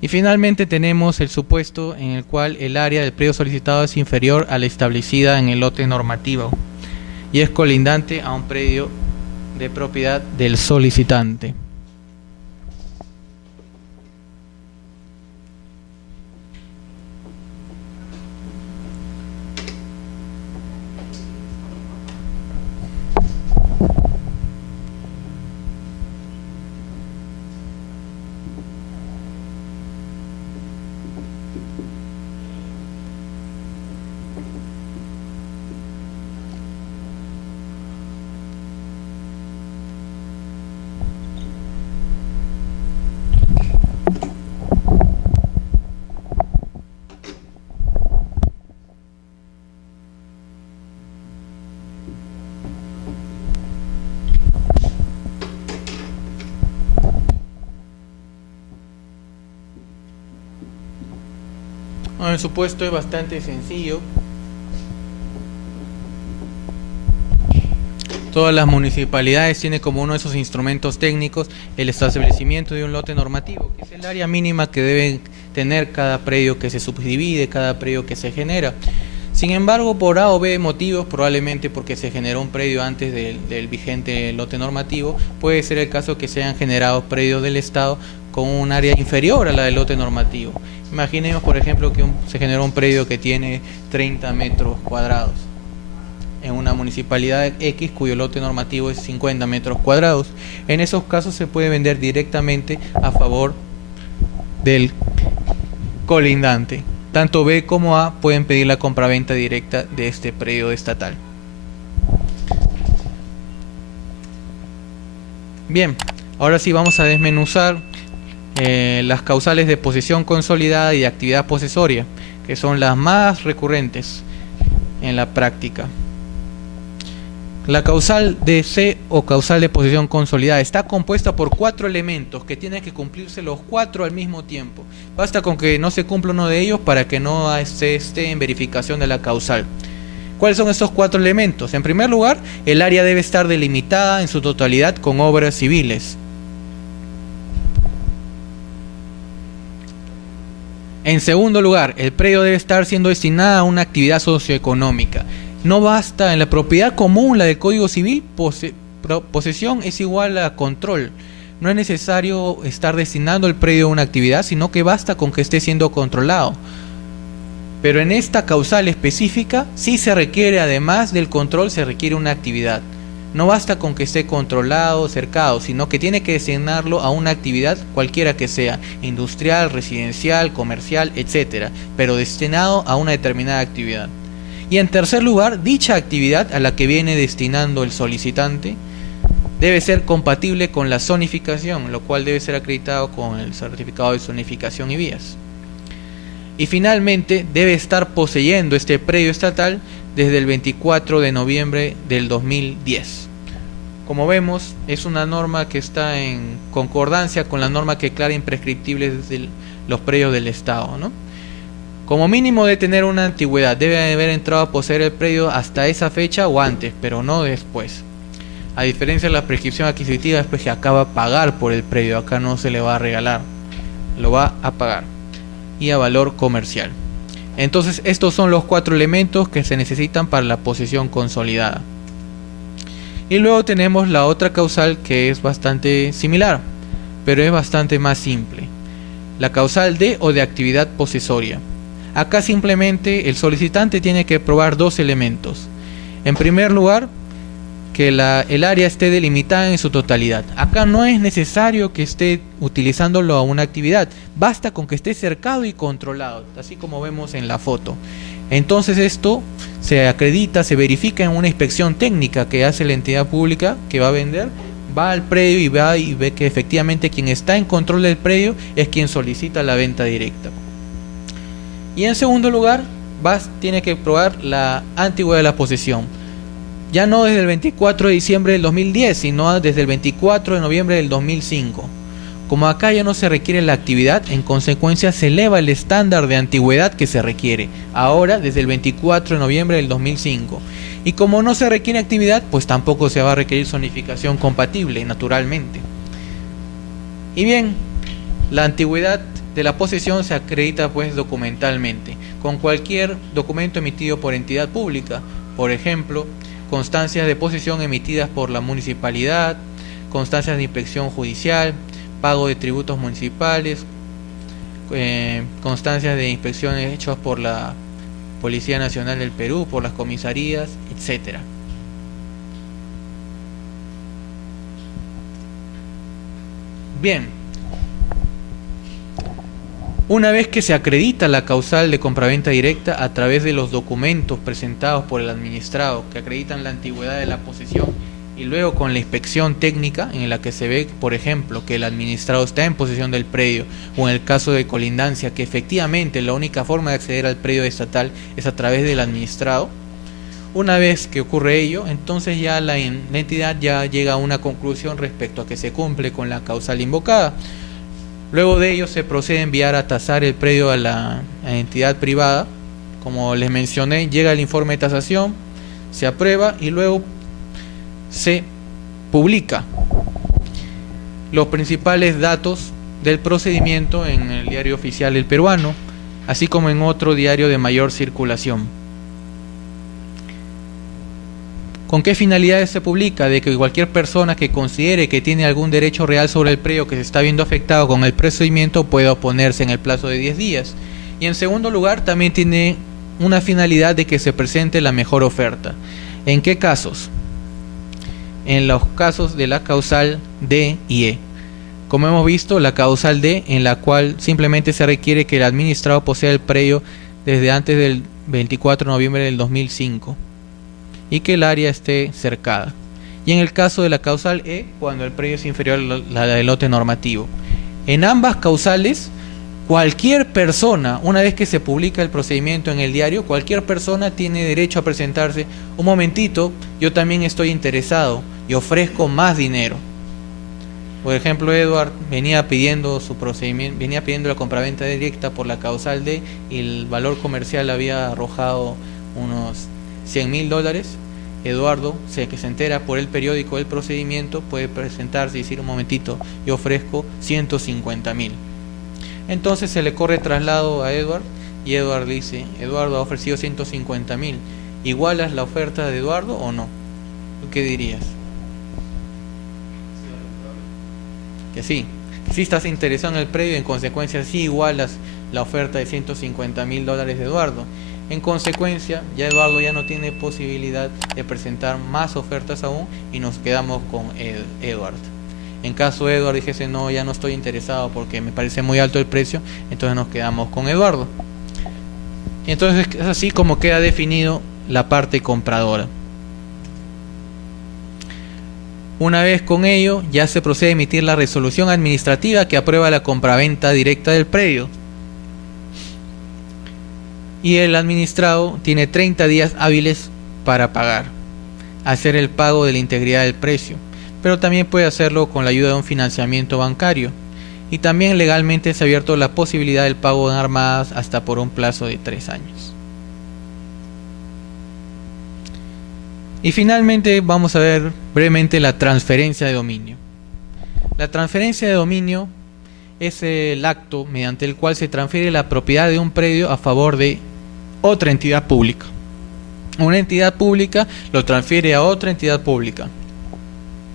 Y finalmente tenemos el supuesto en el cual el área del predio solicitado es inferior a la establecida en el lote normativo y es colindante a un predio de propiedad del solicitante. Bueno, el supuesto es bastante sencillo. Todas las municipalidades tienen como uno de esos instrumentos técnicos el establecimiento de un lote normativo, que es el área mínima que debe tener cada predio que se subdivide, cada predio que se genera. Sin embargo, por A o B motivos, probablemente porque se generó un predio antes del vigente lote normativo, puede ser el caso que se hayan generado predios del Estado con un área inferior a la del lote normativo. Imaginemos, por ejemplo, que se generó un predio que tiene 30 metros cuadrados en una municipalidad X cuyo lote normativo es 50 metros cuadrados. En esos casos se puede vender directamente a favor del colindante. Tanto B como A pueden pedir la compraventa directa de este predio estatal. Bien, ahora sí vamos a desmenuzar las causales de posesión consolidada y de actividad posesoria, que son las más recurrentes en la práctica. La causal de C o causal de posesión consolidada está compuesta por 4 elementos que tienen que cumplirse los 4 al mismo tiempo. Basta con que no se cumpla uno de ellos para que no se esté en verificación de la causal. ¿Cuáles son estos 4 elementos? En primer lugar, el área debe estar delimitada en su totalidad con obras civiles. En segundo lugar, el predio debe estar siendo destinado a una actividad socioeconómica. No basta en la propiedad común, la del Código Civil, posesión es igual a control. No es necesario estar destinando el predio a una actividad, sino que basta con que esté siendo controlado. Pero en esta causal específica sí se requiere, además del control, se requiere una actividad. No basta con que esté controlado, cercado, sino que tiene que designarlo a una actividad cualquiera que sea, industrial, residencial, comercial, etc., pero destinado a una determinada actividad. Y en tercer lugar, dicha actividad a la que viene destinando el solicitante debe ser compatible con la zonificación, lo cual debe ser acreditado con el certificado de zonificación y vías. Y finalmente, debe estar poseyendo este predio estatal desde el 24 de noviembre del 2010. Como vemos, es una norma que está en concordancia con la norma que declara imprescriptibles los predios del Estado, ¿no? Como mínimo debe tener una antigüedad, debe haber entrado a poseer el predio hasta esa fecha o antes, pero no después. A diferencia de la prescripción adquisitiva, después que acaba de pagar por el predio, acá no se le va a regalar, lo va a pagar. Y a valor comercial. Entonces estos son los 4 elementos que se necesitan para la posesión consolidada. Y luego tenemos la otra causal que es bastante similar, pero es bastante más simple. La causal de o de actividad posesoria. Acá simplemente el solicitante tiene que probar 2 elementos. En primer lugar, que el área esté delimitada en su totalidad. Acá no es necesario que esté utilizándolo a una actividad, basta con que esté cercado y controlado, así como vemos en la foto. Entonces esto se acredita, se verifica en una inspección técnica que hace la entidad pública que va a vender, va al predio y ve que efectivamente quien está en control del predio es quien solicita la venta directa. Y en segundo lugar, tiene que probar la antigüedad de la posesión. Ya no desde el 24 de diciembre del 2010, sino desde el 24 de noviembre del 2005. Como acá ya no se requiere la actividad, en consecuencia se eleva el estándar de antigüedad que se requiere, ahora desde el 24 de noviembre del 2005. Y como no se requiere actividad, pues tampoco se va a requerir zonificación compatible, naturalmente. Y bien, la antigüedad de la posesión se acredita pues documentalmente, con cualquier documento emitido por entidad pública, por ejemplo, constancias de posesión emitidas por la municipalidad, constancias de inspección judicial, pago de tributos municipales, constancias de inspecciones hechas por la Policía Nacional del Perú, por las comisarías, etc. Bien. Una vez que se acredita la causal de compraventa directa a través de los documentos presentados por el administrado que acreditan la antigüedad de la posesión y luego con la inspección técnica en la que se ve, por ejemplo, que el administrado está en posesión del predio o en el caso de colindancia que efectivamente la única forma de acceder al predio estatal es a través del administrado, una vez que ocurre ello, entonces ya la entidad ya llega a una conclusión respecto a que se cumple con la causal invocada. Luego de ello se procede a enviar a tasar el predio a la entidad privada. Como les mencioné, llega el informe de tasación, se aprueba y luego se publica los principales datos del procedimiento en el diario oficial El Peruano, así como en otro diario de mayor circulación. ¿Con qué finalidades se publica? De que cualquier persona que considere que tiene algún derecho real sobre el predio que se está viendo afectado con el procedimiento pueda oponerse en el plazo de 10 días. Y en segundo lugar, también tiene una finalidad de que se presente la mejor oferta. ¿En qué casos? En los casos de la causal D y E. Como hemos visto, la causal D, en la cual simplemente se requiere que el administrado posea el predio desde antes del 24 de noviembre del 2005 y que el área esté cercada. Y en el caso de la causal E, cuando el predio es inferior a la del lote normativo. En ambas causales, cualquier persona, una vez que se publica el procedimiento en el diario, cualquier persona tiene derecho a presentarse. Un momentito, yo también estoy interesado y ofrezco más dinero. Por ejemplo, Edward venía pidiendo su procedimiento, venía pidiendo la compraventa directa por la causal D y el valor comercial había arrojado unos $100.000. Eduardo, que se entera por el periódico del procedimiento, puede presentarse y decir: un momentito, yo ofrezco 150.000. Entonces se le corre traslado a Edward y Edward dice: Eduardo ha ofrecido 150.000. ¿Igualas la oferta de Eduardo o no? ¿Tú qué dirías? Que sí estás interesado en el predio y en consecuencia sí igualas la oferta de $150.000 de Eduardo. En consecuencia, ya Eduardo ya no tiene posibilidad de presentar más ofertas aún y nos quedamos con Edward. En caso Edward dijese: no, ya no estoy interesado porque me parece muy alto el precio, entonces nos quedamos con Eduardo. Y entonces es así como queda definido la parte compradora. Una vez con ello, ya se procede a emitir la resolución administrativa que aprueba la compraventa directa del predio. Y el administrado tiene 30 días hábiles para pagar, hacer el pago de la integridad del precio, pero también puede hacerlo con la ayuda de un financiamiento bancario. Y también legalmente se ha abierto la posibilidad del pago en armadas hasta por un plazo de 3 años. Y finalmente vamos a ver brevemente la transferencia de dominio. La transferencia de dominio es el acto mediante el cual se transfiere la propiedad de un predio a favor de otra entidad pública. Una entidad pública lo transfiere a otra entidad pública.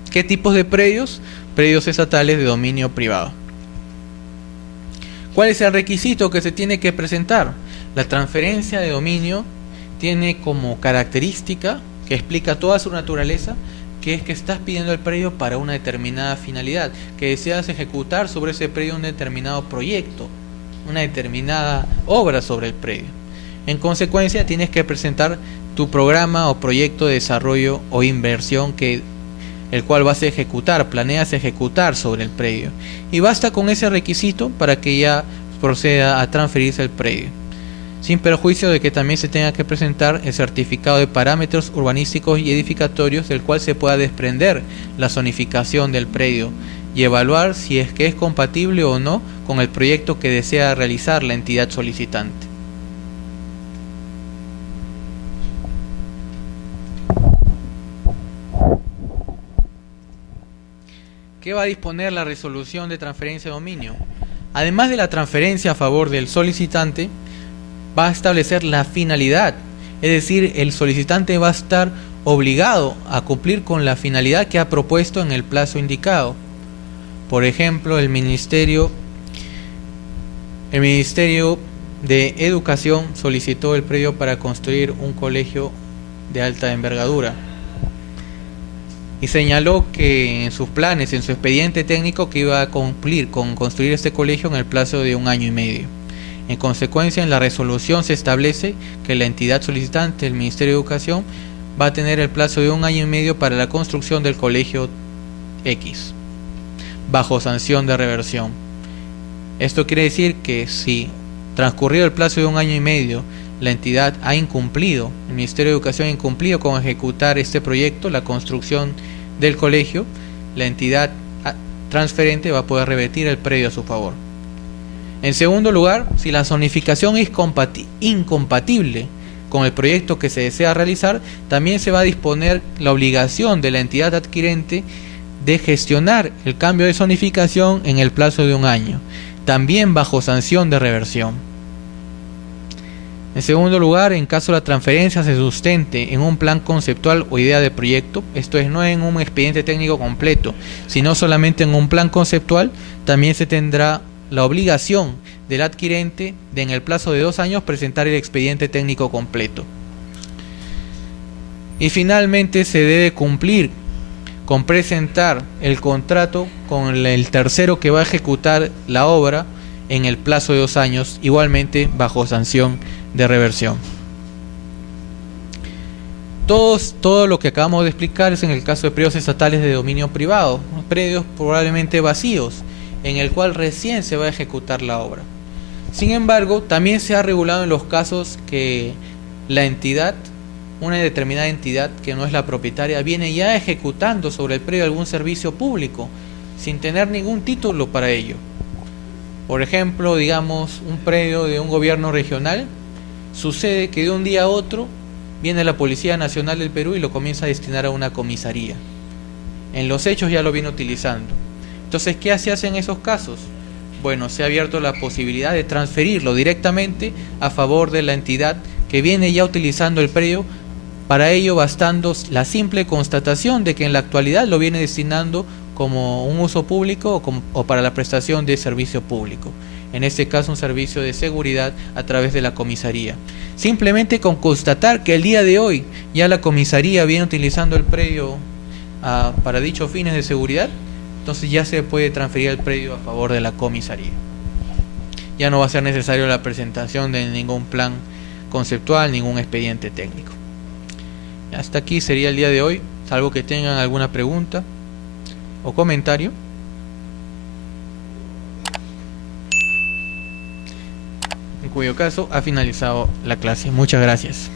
¿Qué tipos de predios? Predios estatales de dominio privado. ¿Cuál es el requisito que se tiene que presentar? La transferencia de dominio tiene como característica, que explica toda su naturaleza, que es que estás pidiendo el predio para una determinada finalidad, que deseas ejecutar sobre ese predio un determinado proyecto, una determinada obra sobre el predio. En consecuencia, tienes que presentar tu programa o proyecto de desarrollo o inversión el cual vas a ejecutar, planeas ejecutar sobre el predio. Y basta con ese requisito para que ya proceda a transferirse el predio, sin perjuicio de que también se tenga que presentar el certificado de parámetros urbanísticos y edificatorios del cual se pueda desprender la zonificación del predio y evaluar si es que es compatible o no con el proyecto que desea realizar la entidad solicitante. ¿Qué va a disponer la resolución de transferencia de dominio? Además de la transferencia a favor del solicitante, va a establecer la finalidad, es decir, el solicitante va a estar obligado a cumplir con la finalidad que ha propuesto en el plazo indicado. Por ejemplo, el Ministerio de Educación solicitó el predio para construir un colegio de alta envergadura y señaló que en sus planes, en su expediente técnico, que iba a cumplir con construir este colegio en el plazo de 1 año y medio. En consecuencia, en la resolución se establece que la entidad solicitante, el Ministerio de Educación, va a tener el plazo de 1 año y medio para la construcción del colegio X, bajo sanción de reversión. Esto quiere decir que si transcurrido el plazo de 1 año y medio, la entidad ha incumplido, el Ministerio de Educación ha incumplido con ejecutar este proyecto, la construcción del colegio, la entidad transferente va a poder revertir el predio a su favor. En segundo lugar, si la zonificación es incompatible con el proyecto que se desea realizar, también se va a disponer la obligación de la entidad adquirente de gestionar el cambio de zonificación en el plazo de 1 año, también bajo sanción de reversión. En segundo lugar, en caso la transferencia se sustente en un plan conceptual o idea de proyecto, esto es, no en un expediente técnico completo, sino solamente en un plan conceptual, también se tendrá la obligación del adquirente de en el plazo de 2 años presentar el expediente técnico completo. Y finalmente se debe cumplir con presentar el contrato con el tercero que va a ejecutar la obra en el plazo de 2 años, igualmente bajo sanción de reversión. Todo lo que acabamos de explicar es en el caso de predios estatales de dominio privado, predios probablemente vacíos, en el cual recién se va a ejecutar la obra. Sin embargo, también se ha regulado en los casos que la entidad, una determinada entidad que no es la propietaria, viene ya ejecutando sobre el predio algún servicio público, sin tener ningún título para ello. Por ejemplo, digamos, un predio de un gobierno regional, sucede que de un día a otro viene la Policía Nacional del Perú y lo comienza a destinar a una comisaría. En los hechos ya lo viene utilizando. Entonces, ¿qué se hace en esos casos? Bueno, se ha abierto la posibilidad de transferirlo directamente a favor de la entidad que viene ya utilizando el predio, para ello bastando la simple constatación de que en la actualidad lo viene destinando como un uso público o para la prestación de servicio público. En este caso, un servicio de seguridad a través de la comisaría. Simplemente con constatar que el día de hoy ya la comisaría viene utilizando el predio para dichos fines de seguridad, entonces ya se puede transferir el predio a favor de la comisaría. Ya no va a ser necesario la presentación de ningún plan conceptual, ningún expediente técnico. Hasta aquí sería el día de hoy, salvo que tengan alguna pregunta o comentario. En cuyo caso ha finalizado la clase. Muchas gracias.